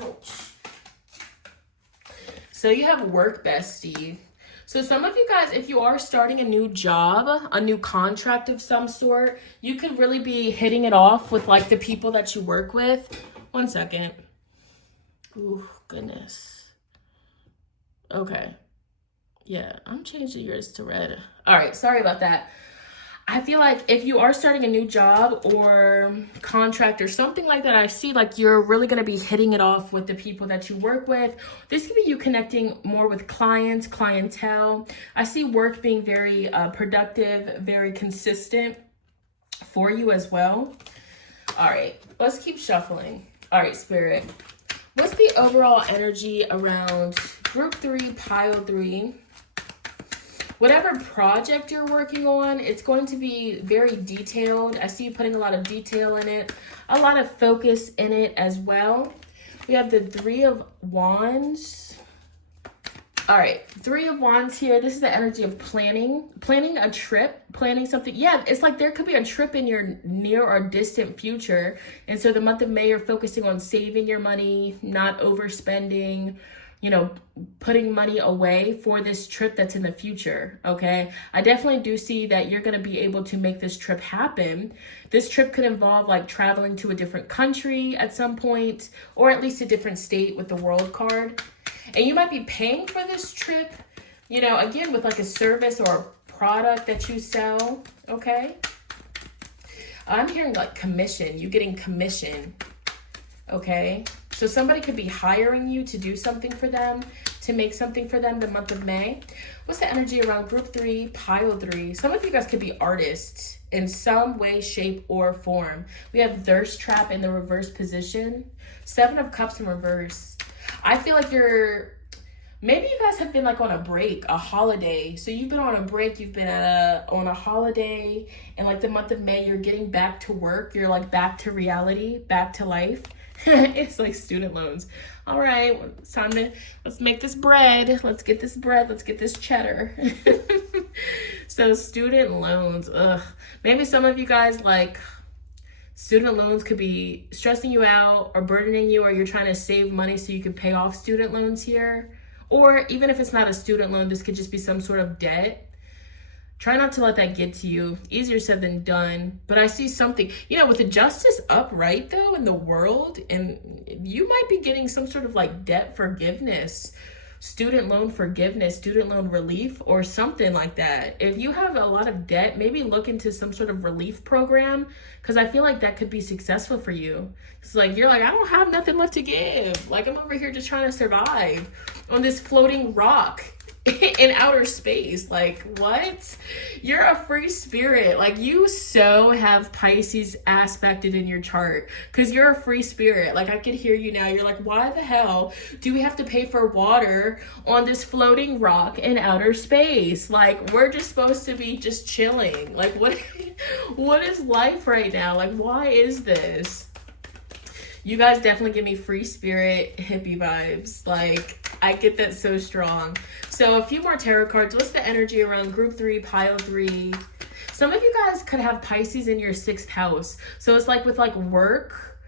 ouch. So you have work bestie. So some of you guys, if you are starting a new job, a new contract of some sort, you could really be hitting it off with like the people that you work with. One second. Ooh, goodness. Okay. Yeah, I'm changing yours to red. All right, sorry about that. I feel like if you are starting a new job or contract or something like that, I see like you're really going to be hitting it off with the people that you work with. This could be you connecting more with clients, clientele. I see work being very productive, very consistent for you as well. All right, let's keep shuffling. All right, Spirit. What's the overall energy around group 3, pile 3? Whatever project you're working on, it's going to be very detailed. I see you putting a lot of detail in it, a lot of focus in it as well. We have the 3 of Wands. All right, 3 of Wands here. This is the energy of planning a trip, planning something. Yeah, it's like there could be a trip in your near or distant future. And so the month of May, you're focusing on saving your money, not overspending, you know, putting money away for this trip that's in the future, okay? I definitely do see that you're going to be able to make this trip happen. This trip could involve like traveling to a different country at some point, or at least a different state with the World card. And you might be paying for this trip, you know, again, with like a service or a product that you sell, okay? I'm hearing like commission, you getting commission, okay? So somebody could be hiring you to do something for them, to make something for them the month of May. What's the energy around group 3, pile 3? Some of you guys could be artists in some way, shape, or form. We have thirst trap in the reverse position. 7 of Cups in reverse. I feel like maybe you guys have been like on a break, a holiday. So you've been on a break, you've been on a holiday, and like the month of May, you're getting back to work. You're like back to reality, back to life. It's like student loans. All right, it's time to, let's make this bread. Let's get this bread. Let's get this cheddar. So student loans, maybe some of you guys like, student loans could be stressing you out or burdening you, or you're trying to save money so you can pay off student loans here. Or even if it's not a student loan, this could just be some sort of debt. Try not to let that get to you. Easier said than done. But I see something, you know, with the justice upright though in the world, and you might be getting some sort of like debt forgiveness, student loan forgiveness, student loan relief, or something like that. If you have a lot of debt, maybe look into some sort of relief program, because I feel like that could be successful for you. It's like, you're like, I don't have nothing left to give. Like, I'm over here just trying to survive on this floating rock in outer space. Like, what? You're a free spirit. Like, you so have Pisces aspected in your chart because you're a free spirit. Like, I can hear you now. You're like, why the hell do we have to pay for water on this floating rock in outer space? Like, we're just supposed to be just chilling. Like, what is life right now? Like, why is this? You guys definitely give me free spirit hippie vibes. Like, I get that so strong. So a few more tarot cards. What's the energy around group 3, pile 3? Some of you guys could have Pisces in your 6th house. So it's like with work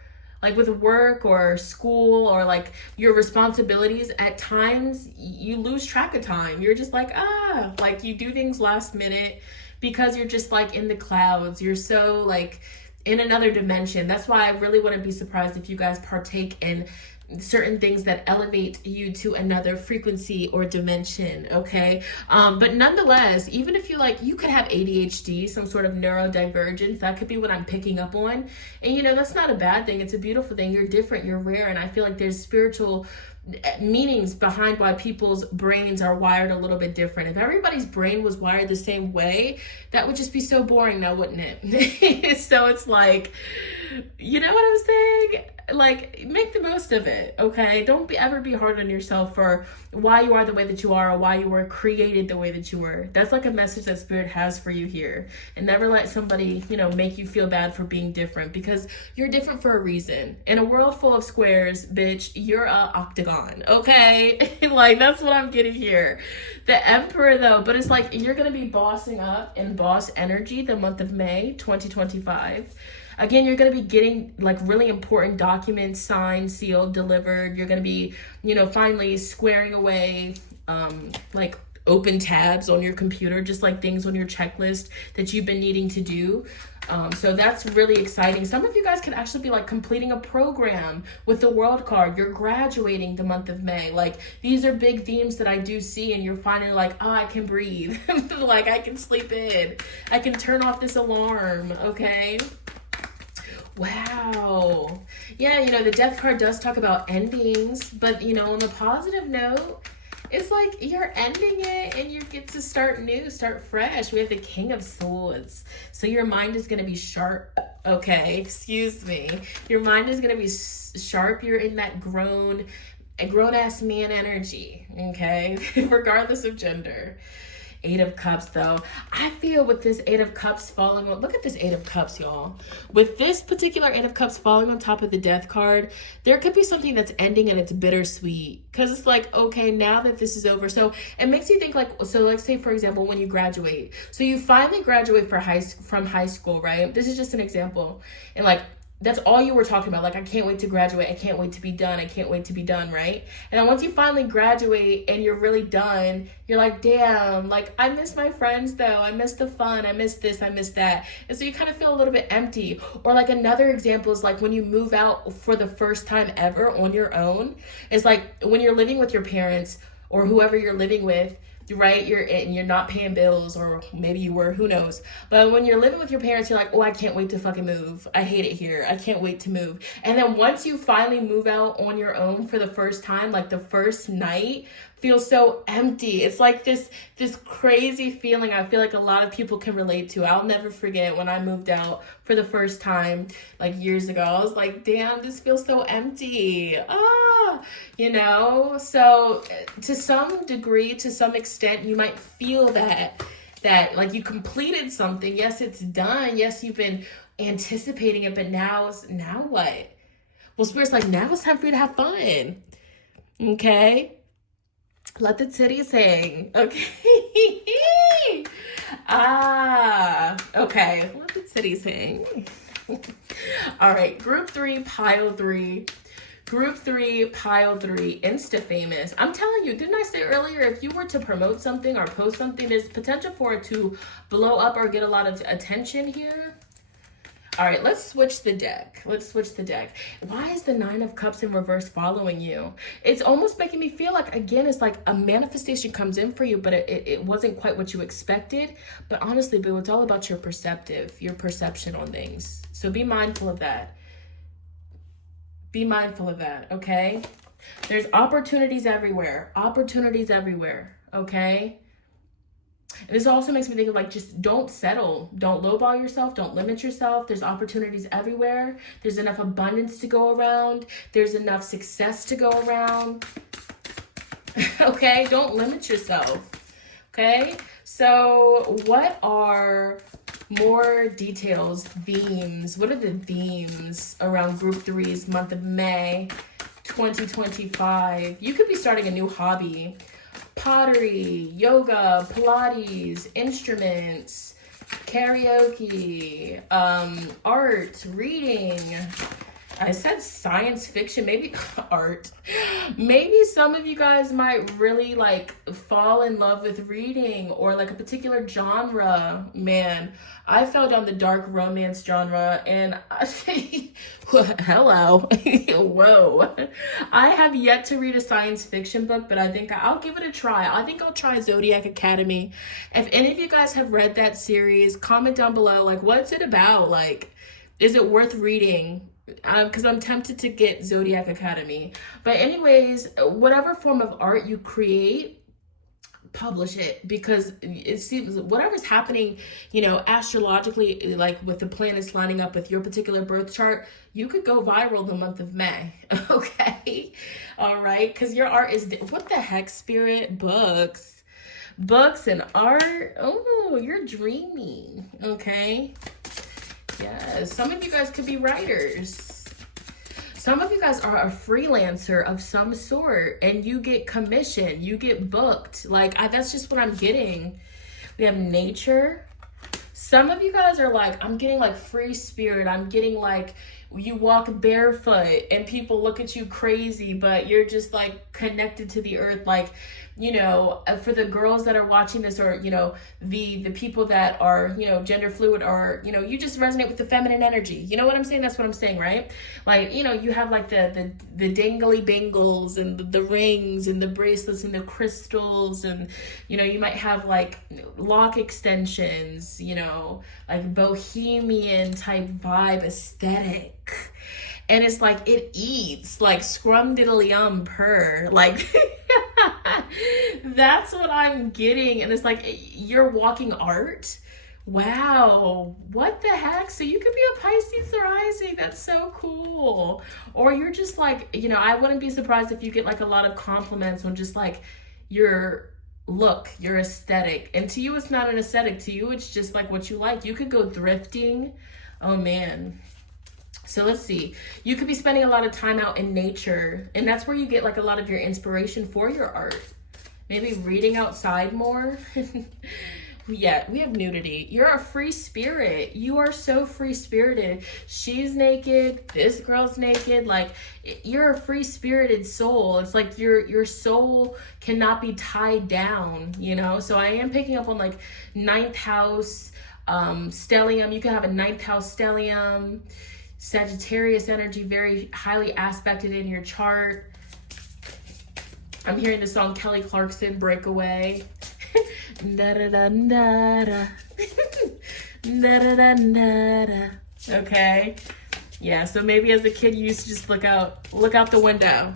or school or like your responsibilities. At times you lose track of time. You're just like, like you do things last minute because you're just like in the clouds. You're so like in another dimension. That's why I really wouldn't be surprised if you guys partake in certain things that elevate you to another frequency or dimension, okay? But nonetheless, even if you could have ADHD, some sort of neurodivergence, that could be what I'm picking up on. And you know, that's not a bad thing. It's a beautiful thing. You're different, you're rare, and I feel like there's spiritual meanings behind why people's brains are wired a little bit different. If everybody's brain was wired the same way, that would just be so boring now, wouldn't it? So it's like, you know what I'm saying? Like, make the most of it, okay? Don't ever be hard on yourself for why you are the way that you are or why you were created the way that you were. That's like a message that Spirit has for you here. And never let somebody, you know, make you feel bad for being different, because you're different for a reason. In a world full of squares, bitch, you're a octagon, okay? Like, that's what I'm getting here. The Emperor, though, but it's like you're going to be bossing up in boss energy the month of May 2025. Again, you're going to be getting like really important documents signed, sealed, delivered. You're going to be, you know, finally squaring away like open tabs on your computer, just like things on your checklist that you've been needing to do. So that's really exciting. Some of you guys could actually be like completing a program with the World card. You're graduating the month of May. Like, these are big themes that I do see, and you're finally like, oh, I can breathe. Like, I can sleep in. I can turn off this alarm, okay? Wow. Yeah, you know, the Death card does talk about endings, but, you know, on a positive note, it's like you're ending it and you get to start new, start fresh. We have the King of Swords. So your mind is going to be sharp. Okay, excuse me. Your mind is going to be sharp. You're in that grown-ass man energy, okay? Regardless of gender. Eight of Cups, though. I feel with this Eight of Cups falling on... Look at this Eight of Cups, y'all. With this particular Eight of Cups falling on top of the Death card, there could be something that's ending and it's bittersweet. Because it's like, okay, now that this is over. So it makes you think like... So let's say, for example, when you graduate. So you finally graduate from high school, right? This is just an example. And like... That's all you were talking about. Like, I can't wait to graduate. I can't wait to be done. I can't wait to be done, right? And then once you finally graduate and you're really done, you're like, damn, like, I miss my friends, though. I miss the fun. I miss this. I miss that. And so you kind of feel a little bit empty. Or, like, another example is, like, when you move out for the first time ever on your own. It's like when you're living with your parents or whoever you're living with, right? You're not paying bills, or maybe you were, who knows. But when you're living with your parents, you're like, oh, I can't wait to fucking move. I hate it here. I can't wait to move. And then once you finally move out on your own for the first time, like the first night feels so empty. It's like this crazy feeling I feel like a lot of people can relate to. I'll never forget when I moved out for the first time, like years ago. I was like, damn, this feels so empty. You know? So to some degree, to some extent, you might feel that like you completed something. Yes, it's done. Yes, you've been anticipating it, but now what? Well, Spirit's like, now it's time for you to have fun. Okay? Let the titties hang. Okay. Okay. Let the titties hang. All right. Group 3, pile 3. Group 3, pile 3, Insta famous. I'm telling you, didn't I say earlier, if you were to promote something or post something, there's potential for it to blow up or get a lot of attention here. All right, let's switch the deck. Why is the Nine of Cups in reverse following you? It's almost making me feel like, again, it's like a manifestation comes in for you, but it wasn't quite what you expected. But honestly, boo, it's all about your perception on things. So be mindful of that. Be mindful of that, okay? There's opportunities everywhere. Okay? And this also makes me think of like, just don't settle. Don't lowball yourself. Don't limit yourself. There's opportunities everywhere. There's enough abundance to go around. There's enough success to go around. Okay? Don't limit yourself. Okay? So what are more details, themes? What are the themes around Group 3's month of May 2025? You could be starting a new hobby. Pottery, yoga, Pilates, instruments, karaoke, art, reading. I said science fiction, maybe art. Maybe some of you guys might really like fall in love with reading or like a particular genre. Man, I fell down the dark romance genre and hello. Whoa. I have yet to read a science fiction book, but I think I'll give it a try. I think I'll try Zodiac Academy. If any of you guys have read that series, comment down below, like, what's it about? Like, is it worth reading? Because I'm tempted to get Zodiac Academy. But anyways, whatever form of art you create, publish it, because it seems whatever's happening, you know, astrologically, like with the planets lining up with your particular birth chart, you could go viral the month of May. Okay? All right? Because your art is, what the heck, Spirit? Books and art. Oh, you're dreaming. Okay? Yes, some of you guys could be writers. Some of you guys are a freelancer of some sort and you get commissioned, you get booked. Like, that's just what I'm getting. We have nature. Some of you guys are like, I'm getting like free spirit. I'm getting like, you walk barefoot and people look at you crazy, but you're just like connected to the earth. Like, you know, for the girls that are watching this, or, you know, the people that are, you know, gender fluid, or, you know, you just resonate with the feminine energy. You know what I'm saying? That's what I'm saying, right? Like, you know, you have like the dangly bangles and the rings and the bracelets and the crystals, and, you know, you might have like lock extensions, you know, like bohemian type vibe aesthetic. And it's like, it eats like scrum diddly purr, like That's what I'm getting. And it's like, you're walking art. Wow, what the heck? So you could be a Pisces rising. That's so cool. Or you're just like, I wouldn't be surprised if you get like a lot of compliments on just like your look, your aesthetic. And to you, it's not an aesthetic. To you, it's just like what you like. You could go thrifting. Oh man. So let's see. You could be spending a lot of time out in nature, and that's where you get like a lot of your inspiration for your art. Maybe reading outside more. Yeah, we have nudity. You're a free spirit. You are so free spirited. She's naked. This girl's naked. Like, you're a free spirited soul. It's like your soul cannot be tied down, So I am picking up on like ninth house, stellium. You can have a ninth house stellium. Sagittarius energy, very highly aspected in your chart. I'm hearing the song Kelly Clarkson, Breakaway. Da-da-da-da-da. Da-da-da-da-da. Okay. Yeah, so maybe as a kid you used to just look out the window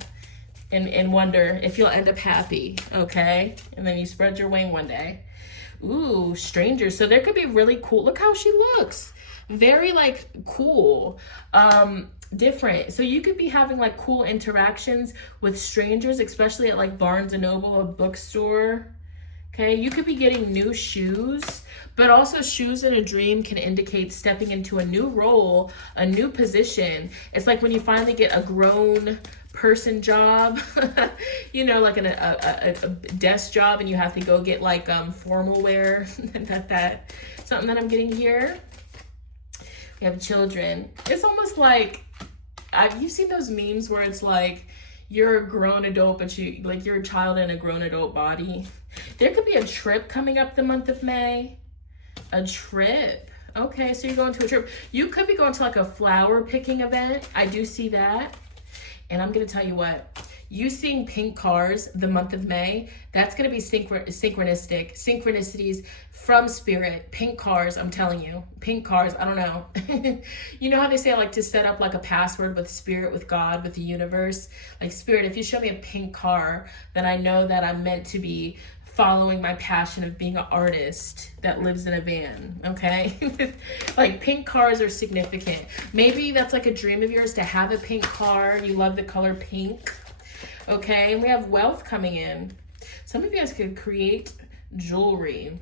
and wonder if you'll end up happy, okay? And then you spread your wing one day. Ooh, strangers. So there could be really cool. Look how she looks. Very like cool, different. So you could be having like cool interactions with strangers, especially at like Barnes and Noble, a bookstore. Okay, you could be getting new shoes, but also shoes in a dream can indicate stepping into a new role, a new position. It's like when you finally get a grown person job, like a desk job, and you have to go get like formal wear. that something that I'm getting here. We have children. It's almost like, you've seen those memes where it's like you're a grown adult, but you're a child in a grown adult body. There could be a trip coming up the month of May. A trip. Okay, so you're going to a trip. You could be going to like a flower picking event. I do see that. And I'm going to tell you what. You seeing pink cars the month of May, that's going to be synchronicities from spirit. Pink cars, I'm telling you. Pink cars, I don't know. You know how they say I like to set up like a password with spirit, with God, with the universe? Like, spirit, if you show me a pink car, then I know that I'm meant to be following my passion of being an artist that lives in a van, okay? Like, pink cars are significant. Maybe that's like a dream of yours to have a pink car. You love the color pink. Okay, and we have wealth coming in. Some of you guys could create jewelry.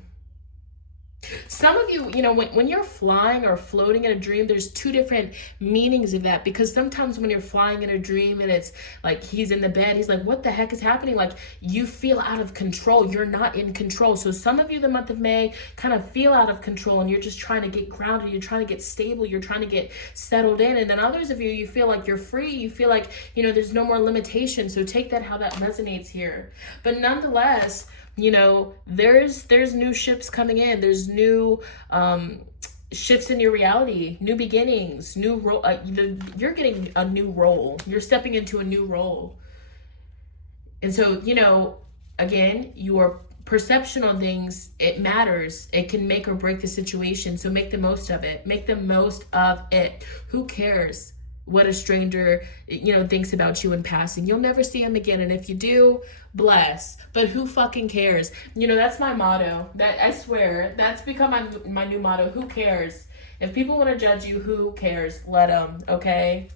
Some of you, when you're flying or floating in a dream, there's two different meanings of that, because sometimes when you're flying in a dream and it's like he's in the bed, he's like, what the heck is happening? Like, you feel out of control. You're not in control. So some of you the month of May kind of feel out of control and you're just trying to get grounded. You're trying to get stable. You're trying to get settled in. And then others of you, you feel like you're free. You feel like, there's no more limitation. So take that how that resonates here. But nonetheless, there's new ships coming in. There's new shifts in your reality, new beginnings, new role. You're getting a new role. You're stepping into a new role. And so, again, your perception on things, it matters. It can make or break the situation. So make the most of it. Make the most of it. Who cares what a stranger, thinks about you in passing? You'll never see him again. And if you do, bless. But who fucking cares? That's my motto. That, I swear, that's become my new motto. Who cares? If people want to judge you, who cares? Let them, okay?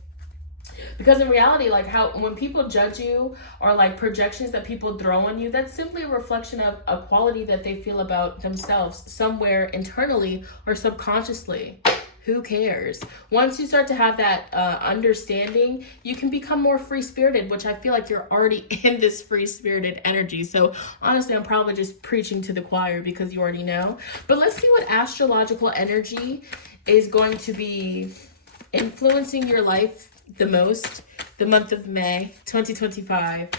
Because in reality, like when people judge you, or like projections that people throw on you, that's simply a reflection of a quality that they feel about themselves somewhere internally or subconsciously. Who cares? Once you start to have that understanding, you can become more free-spirited, which I feel like you're already in this free-spirited energy. So honestly, I'm probably just preaching to the choir because you already know. But let's see what astrological energy is going to be influencing your life the most the month of May 2025.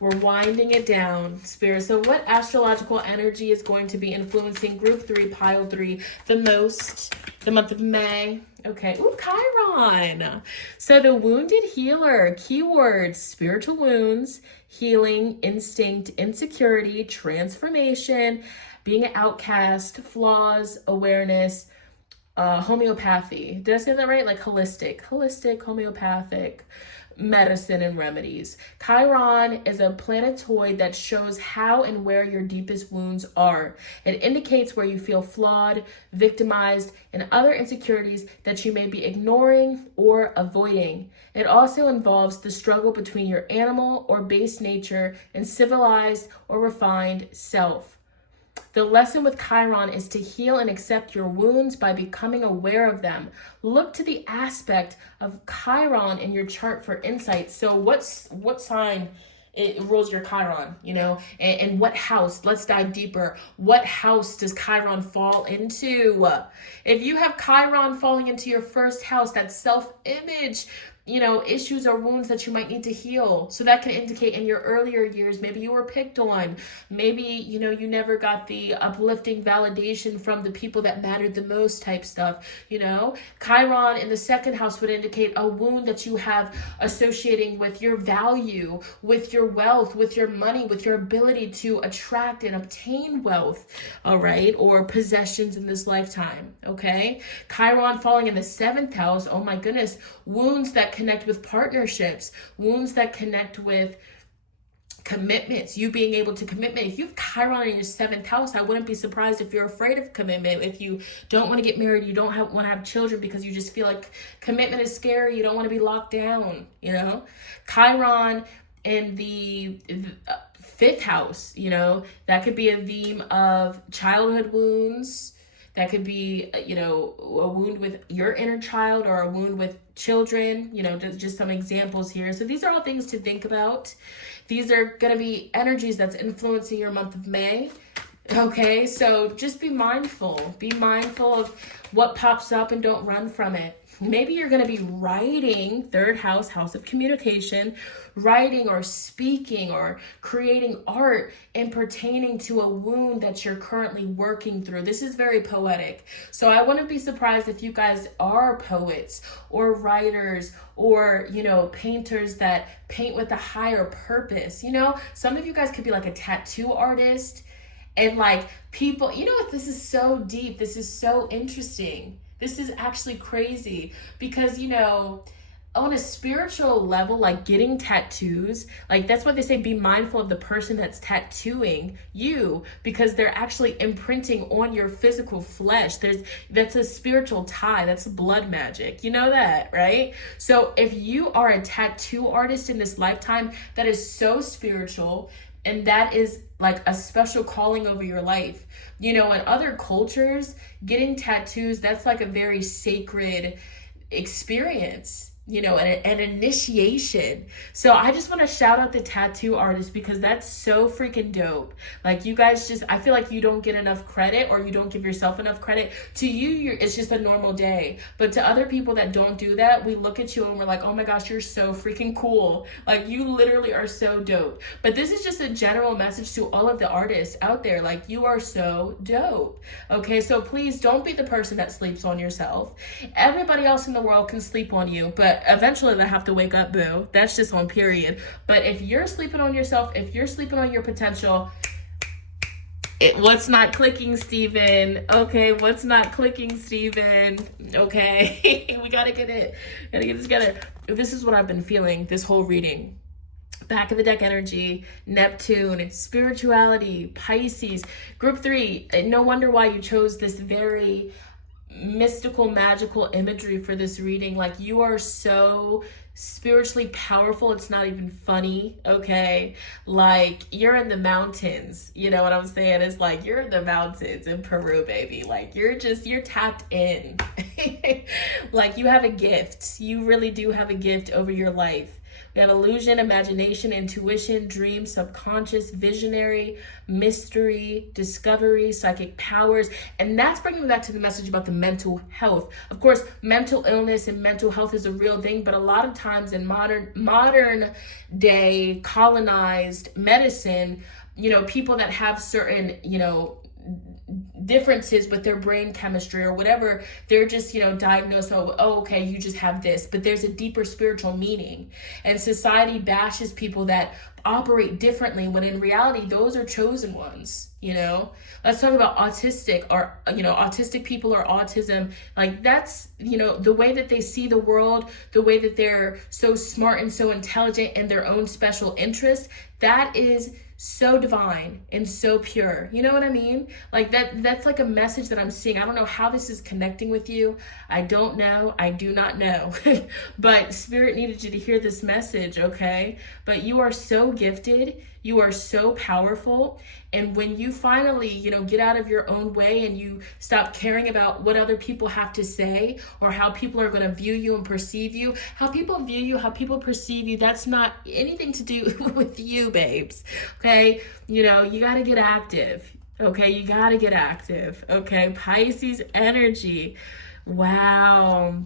We're winding it down, Spirit. So what astrological energy is going to be influencing Group 3, Pile 3, the most the month of May? Okay. Ooh, Chiron. So the wounded healer, keywords, spiritual wounds, healing, instinct, insecurity, transformation, being an outcast, flaws, awareness, homeopathy. Did I say that right? Like holistic, homeopathic. medicine and remedies. Chiron is a planetoid that shows how and where your deepest wounds are. It indicates where you feel flawed, victimized, and other insecurities that you may be ignoring or avoiding. It also involves the struggle between your animal or base nature and civilized or refined self. The lesson with Chiron is to heal and accept your wounds by becoming aware of them. Look to the aspect of Chiron in your chart for insight. So what sign it rules your Chiron, and what house? Let's dive deeper. What house does Chiron fall into? If you have Chiron falling into your first house, that's self-image, issues or wounds that you might need to heal. So that can indicate in your earlier years, maybe you were picked on. Maybe, you never got the uplifting validation from the people that mattered the most type stuff, Chiron in the second house would indicate a wound that you have associating with your value, with your wealth, with your money, with your ability to attract and obtain wealth, all right, or possessions in this lifetime, okay? Chiron falling in the seventh house, oh my goodness, wounds that connect with partnerships, wounds that connect with commitments, you being able to commitment. If you have Chiron in your seventh house, I wouldn't be surprised if you're afraid of commitment. If you don't want to get married, you don't want to have children because you just feel like commitment is scary. You don't want to be locked down, Chiron in the fifth house, that could be a theme of childhood wounds. That could be, a wound with your inner child or a wound with children, just some examples here. So these are all things to think about. These are going to be energies that's influencing your month of May. Okay, so just be mindful. Be mindful of what pops up and don't run from it. Maybe you're going to be writing, third house, house of communication, writing or speaking or creating art and pertaining to a wound that you're currently working through. This is very poetic. So I wouldn't be surprised if you guys are poets or writers or, painters that paint with a higher purpose. Some of you guys could be like a tattoo artist and like people, this is so deep. This is so interesting. This is actually crazy because, on a spiritual level, like getting tattoos, like that's why they say be mindful of the person that's tattooing you because they're actually imprinting on your physical flesh. That's a spiritual tie. That's blood magic. You know that, right? So if you are a tattoo artist in this lifetime, that is so spiritual. And that is like a special calling over your life. In other cultures, getting tattoos, that's like a very sacred experience, an initiation. So I just want to shout out the tattoo artists because that's so freaking dope. Like you guys I feel like you don't get enough credit or you don't give yourself enough credit. To you, it's just a normal day. But to other people that don't do that, we look at you and we're like, oh my gosh, you're so freaking cool. Like you literally are so dope. But this is just a general message to all of the artists out there. Like you are so dope. Okay, so please don't be the person that sleeps on yourself. Everybody else in the world can sleep on you, but eventually they have to wake up, boo. That's just on period. But if you're sleeping on yourself, if you're sleeping on your potential, what's not clicking, Steven? Okay, what's not clicking, Steven? Okay, we gotta get this together. This is what I've been feeling this whole reading. Back of the deck energy, Neptune, spirituality, Pisces, group 3. No wonder why you chose this very mystical, magical imagery for this reading. Like you are so spiritually powerful, it's not even funny, okay? Like you're in the mountains, you know what I'm saying? It's like you're in the mountains in Peru, baby. Like you're tapped in. Like you have a gift. You really do have a gift over your life. We have illusion, imagination, intuition, dream, subconscious, visionary, mystery, discovery, psychic powers. And that's bringing me back to the message about the mental health. Of course, mental illness and mental health is a real thing, but a lot of times in modern day colonized medicine, people that have certain, differences with their brain chemistry or whatever. They're just, diagnosed, oh, okay, you just have this. But there's a deeper spiritual meaning. And society bashes people that operate differently when in reality, those are chosen ones, Let's talk about autistic or, autistic people or autism. Like that's, the way that they see the world, the way that they're so smart and so intelligent in their own special interest, that is so divine and so pure. You know what I mean? Like that's like a message that I'm seeing. I don't know how this is connecting with you. I don't know. I do not know. But Spirit needed you to hear this message, okay? But you are so gifted. You are so powerful. And when you finally, get out of your own way and you stop caring about what other people have to say or how people are going to view you and perceive you, how people view you, how people perceive you, that's not anything to do with you, babes. Okay? You got to get active. Okay? You got to get active. Okay? Pisces energy. Wow.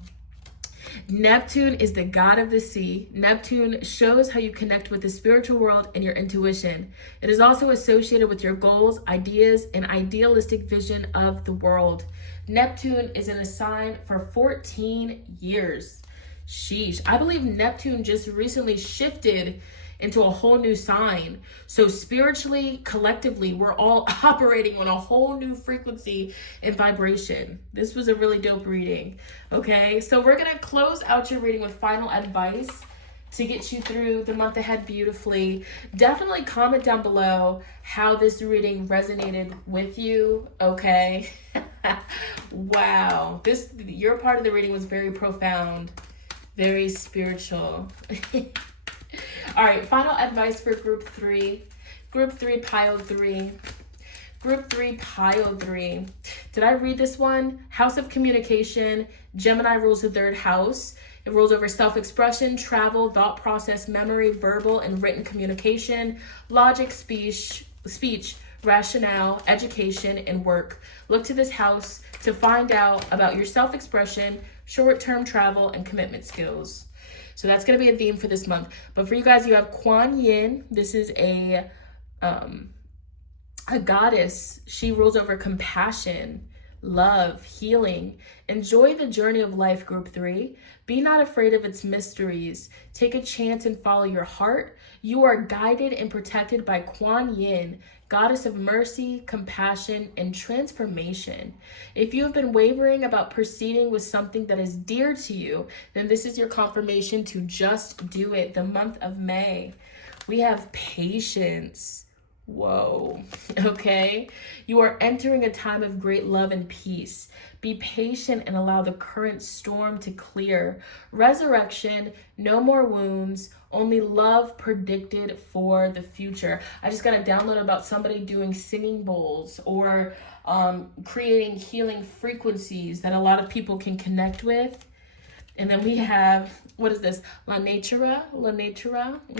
Neptune is the god of the sea. Neptune shows how you connect with the spiritual world and your intuition. It is also associated with your goals, ideas, and idealistic vision of the world. Neptune is in a sign for 14 years. Sheesh. I believe Neptune just recently shifted into a whole new sign. So spiritually, collectively, we're all operating on a whole new frequency and vibration. This was a really dope reading. Okay, so we're gonna close out your reading with final advice to get you through the month ahead beautifully. Definitely comment down below how this reading resonated with you, okay? Wow, your part of the reading was very profound, very spiritual. All right, final advice for group 3. Group 3, pile 3. Group 3, pile 3. Did I read this one? House of communication. Gemini rules the 3rd house. It rules over self-expression, travel, thought process, memory, verbal and written communication, logic, speech, rationale, education, and work. Look to this house to find out about your self-expression, short-term travel, and commitment skills. So that's going to be a theme for this month. But for you guys, you have Kuan Yin. This is a goddess. She rules over compassion, love, healing. Enjoy the journey of life, group 3. Be not afraid of its mysteries. Take a chance and follow your heart. You are guided and protected by Kuan Yin, goddess of mercy, compassion, and transformation. If you have been wavering about proceeding with something that is dear to you, then this is your confirmation to just do it. The month of May. We have patience. Whoa. Okay. You are entering a time of great love and peace. Be patient and allow the current storm to clear. Resurrection, no more wounds, only love predicted for the future. I just got a download about somebody doing singing bowls or creating healing frequencies that a lot of people can connect with. And then we have, what is this? La Natura,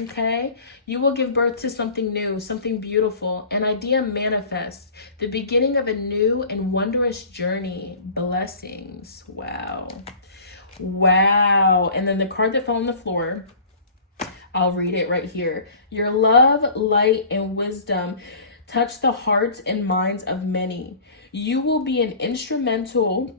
okay? You will give birth to something new, something beautiful. An idea manifests. The beginning of a new and wondrous journey. Blessings. Wow. Wow. And then the card that fell on the floor, I'll read it right here. Your love, light, and wisdom touch the hearts and minds of many. You will be instrumental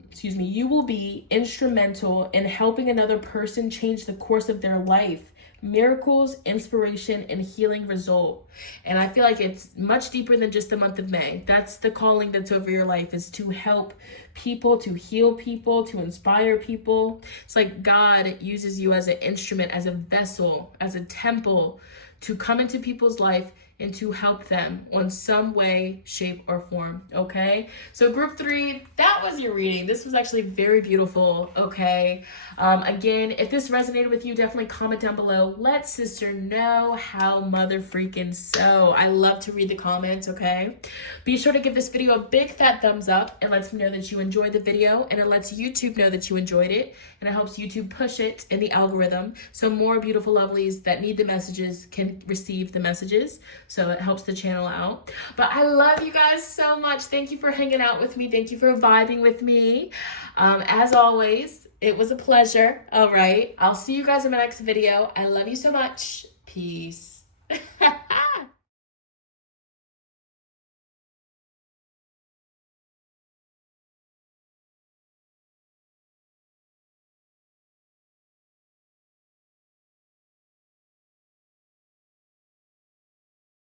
in helping another person change the course of their life. Miracles, inspiration, and healing result. And I feel like it's much deeper than just the month of May. That's the calling that's over your life, is to help people, to heal people, to inspire people. It's like God uses you as an instrument, as a vessel, as a temple to come into people's life and to help them on some way, shape, or form, okay? So group 3, that was your reading. This was actually very beautiful, okay? Again, if this resonated with you, definitely comment down below. Let sister know how mother freaking so. I love to read the comments, okay? Be sure to give this video a big fat thumbs up. It lets me know that you enjoyed the video, and it lets YouTube know that you enjoyed it, and it helps YouTube push it in the algorithm so more beautiful lovelies that need the messages can receive the messages. So it helps the channel out. But I love you guys so much. Thank you for hanging out with me. Thank you for vibing with me. As always, it was a pleasure. All right. I'll see you guys in my next video. I love you so much. Peace.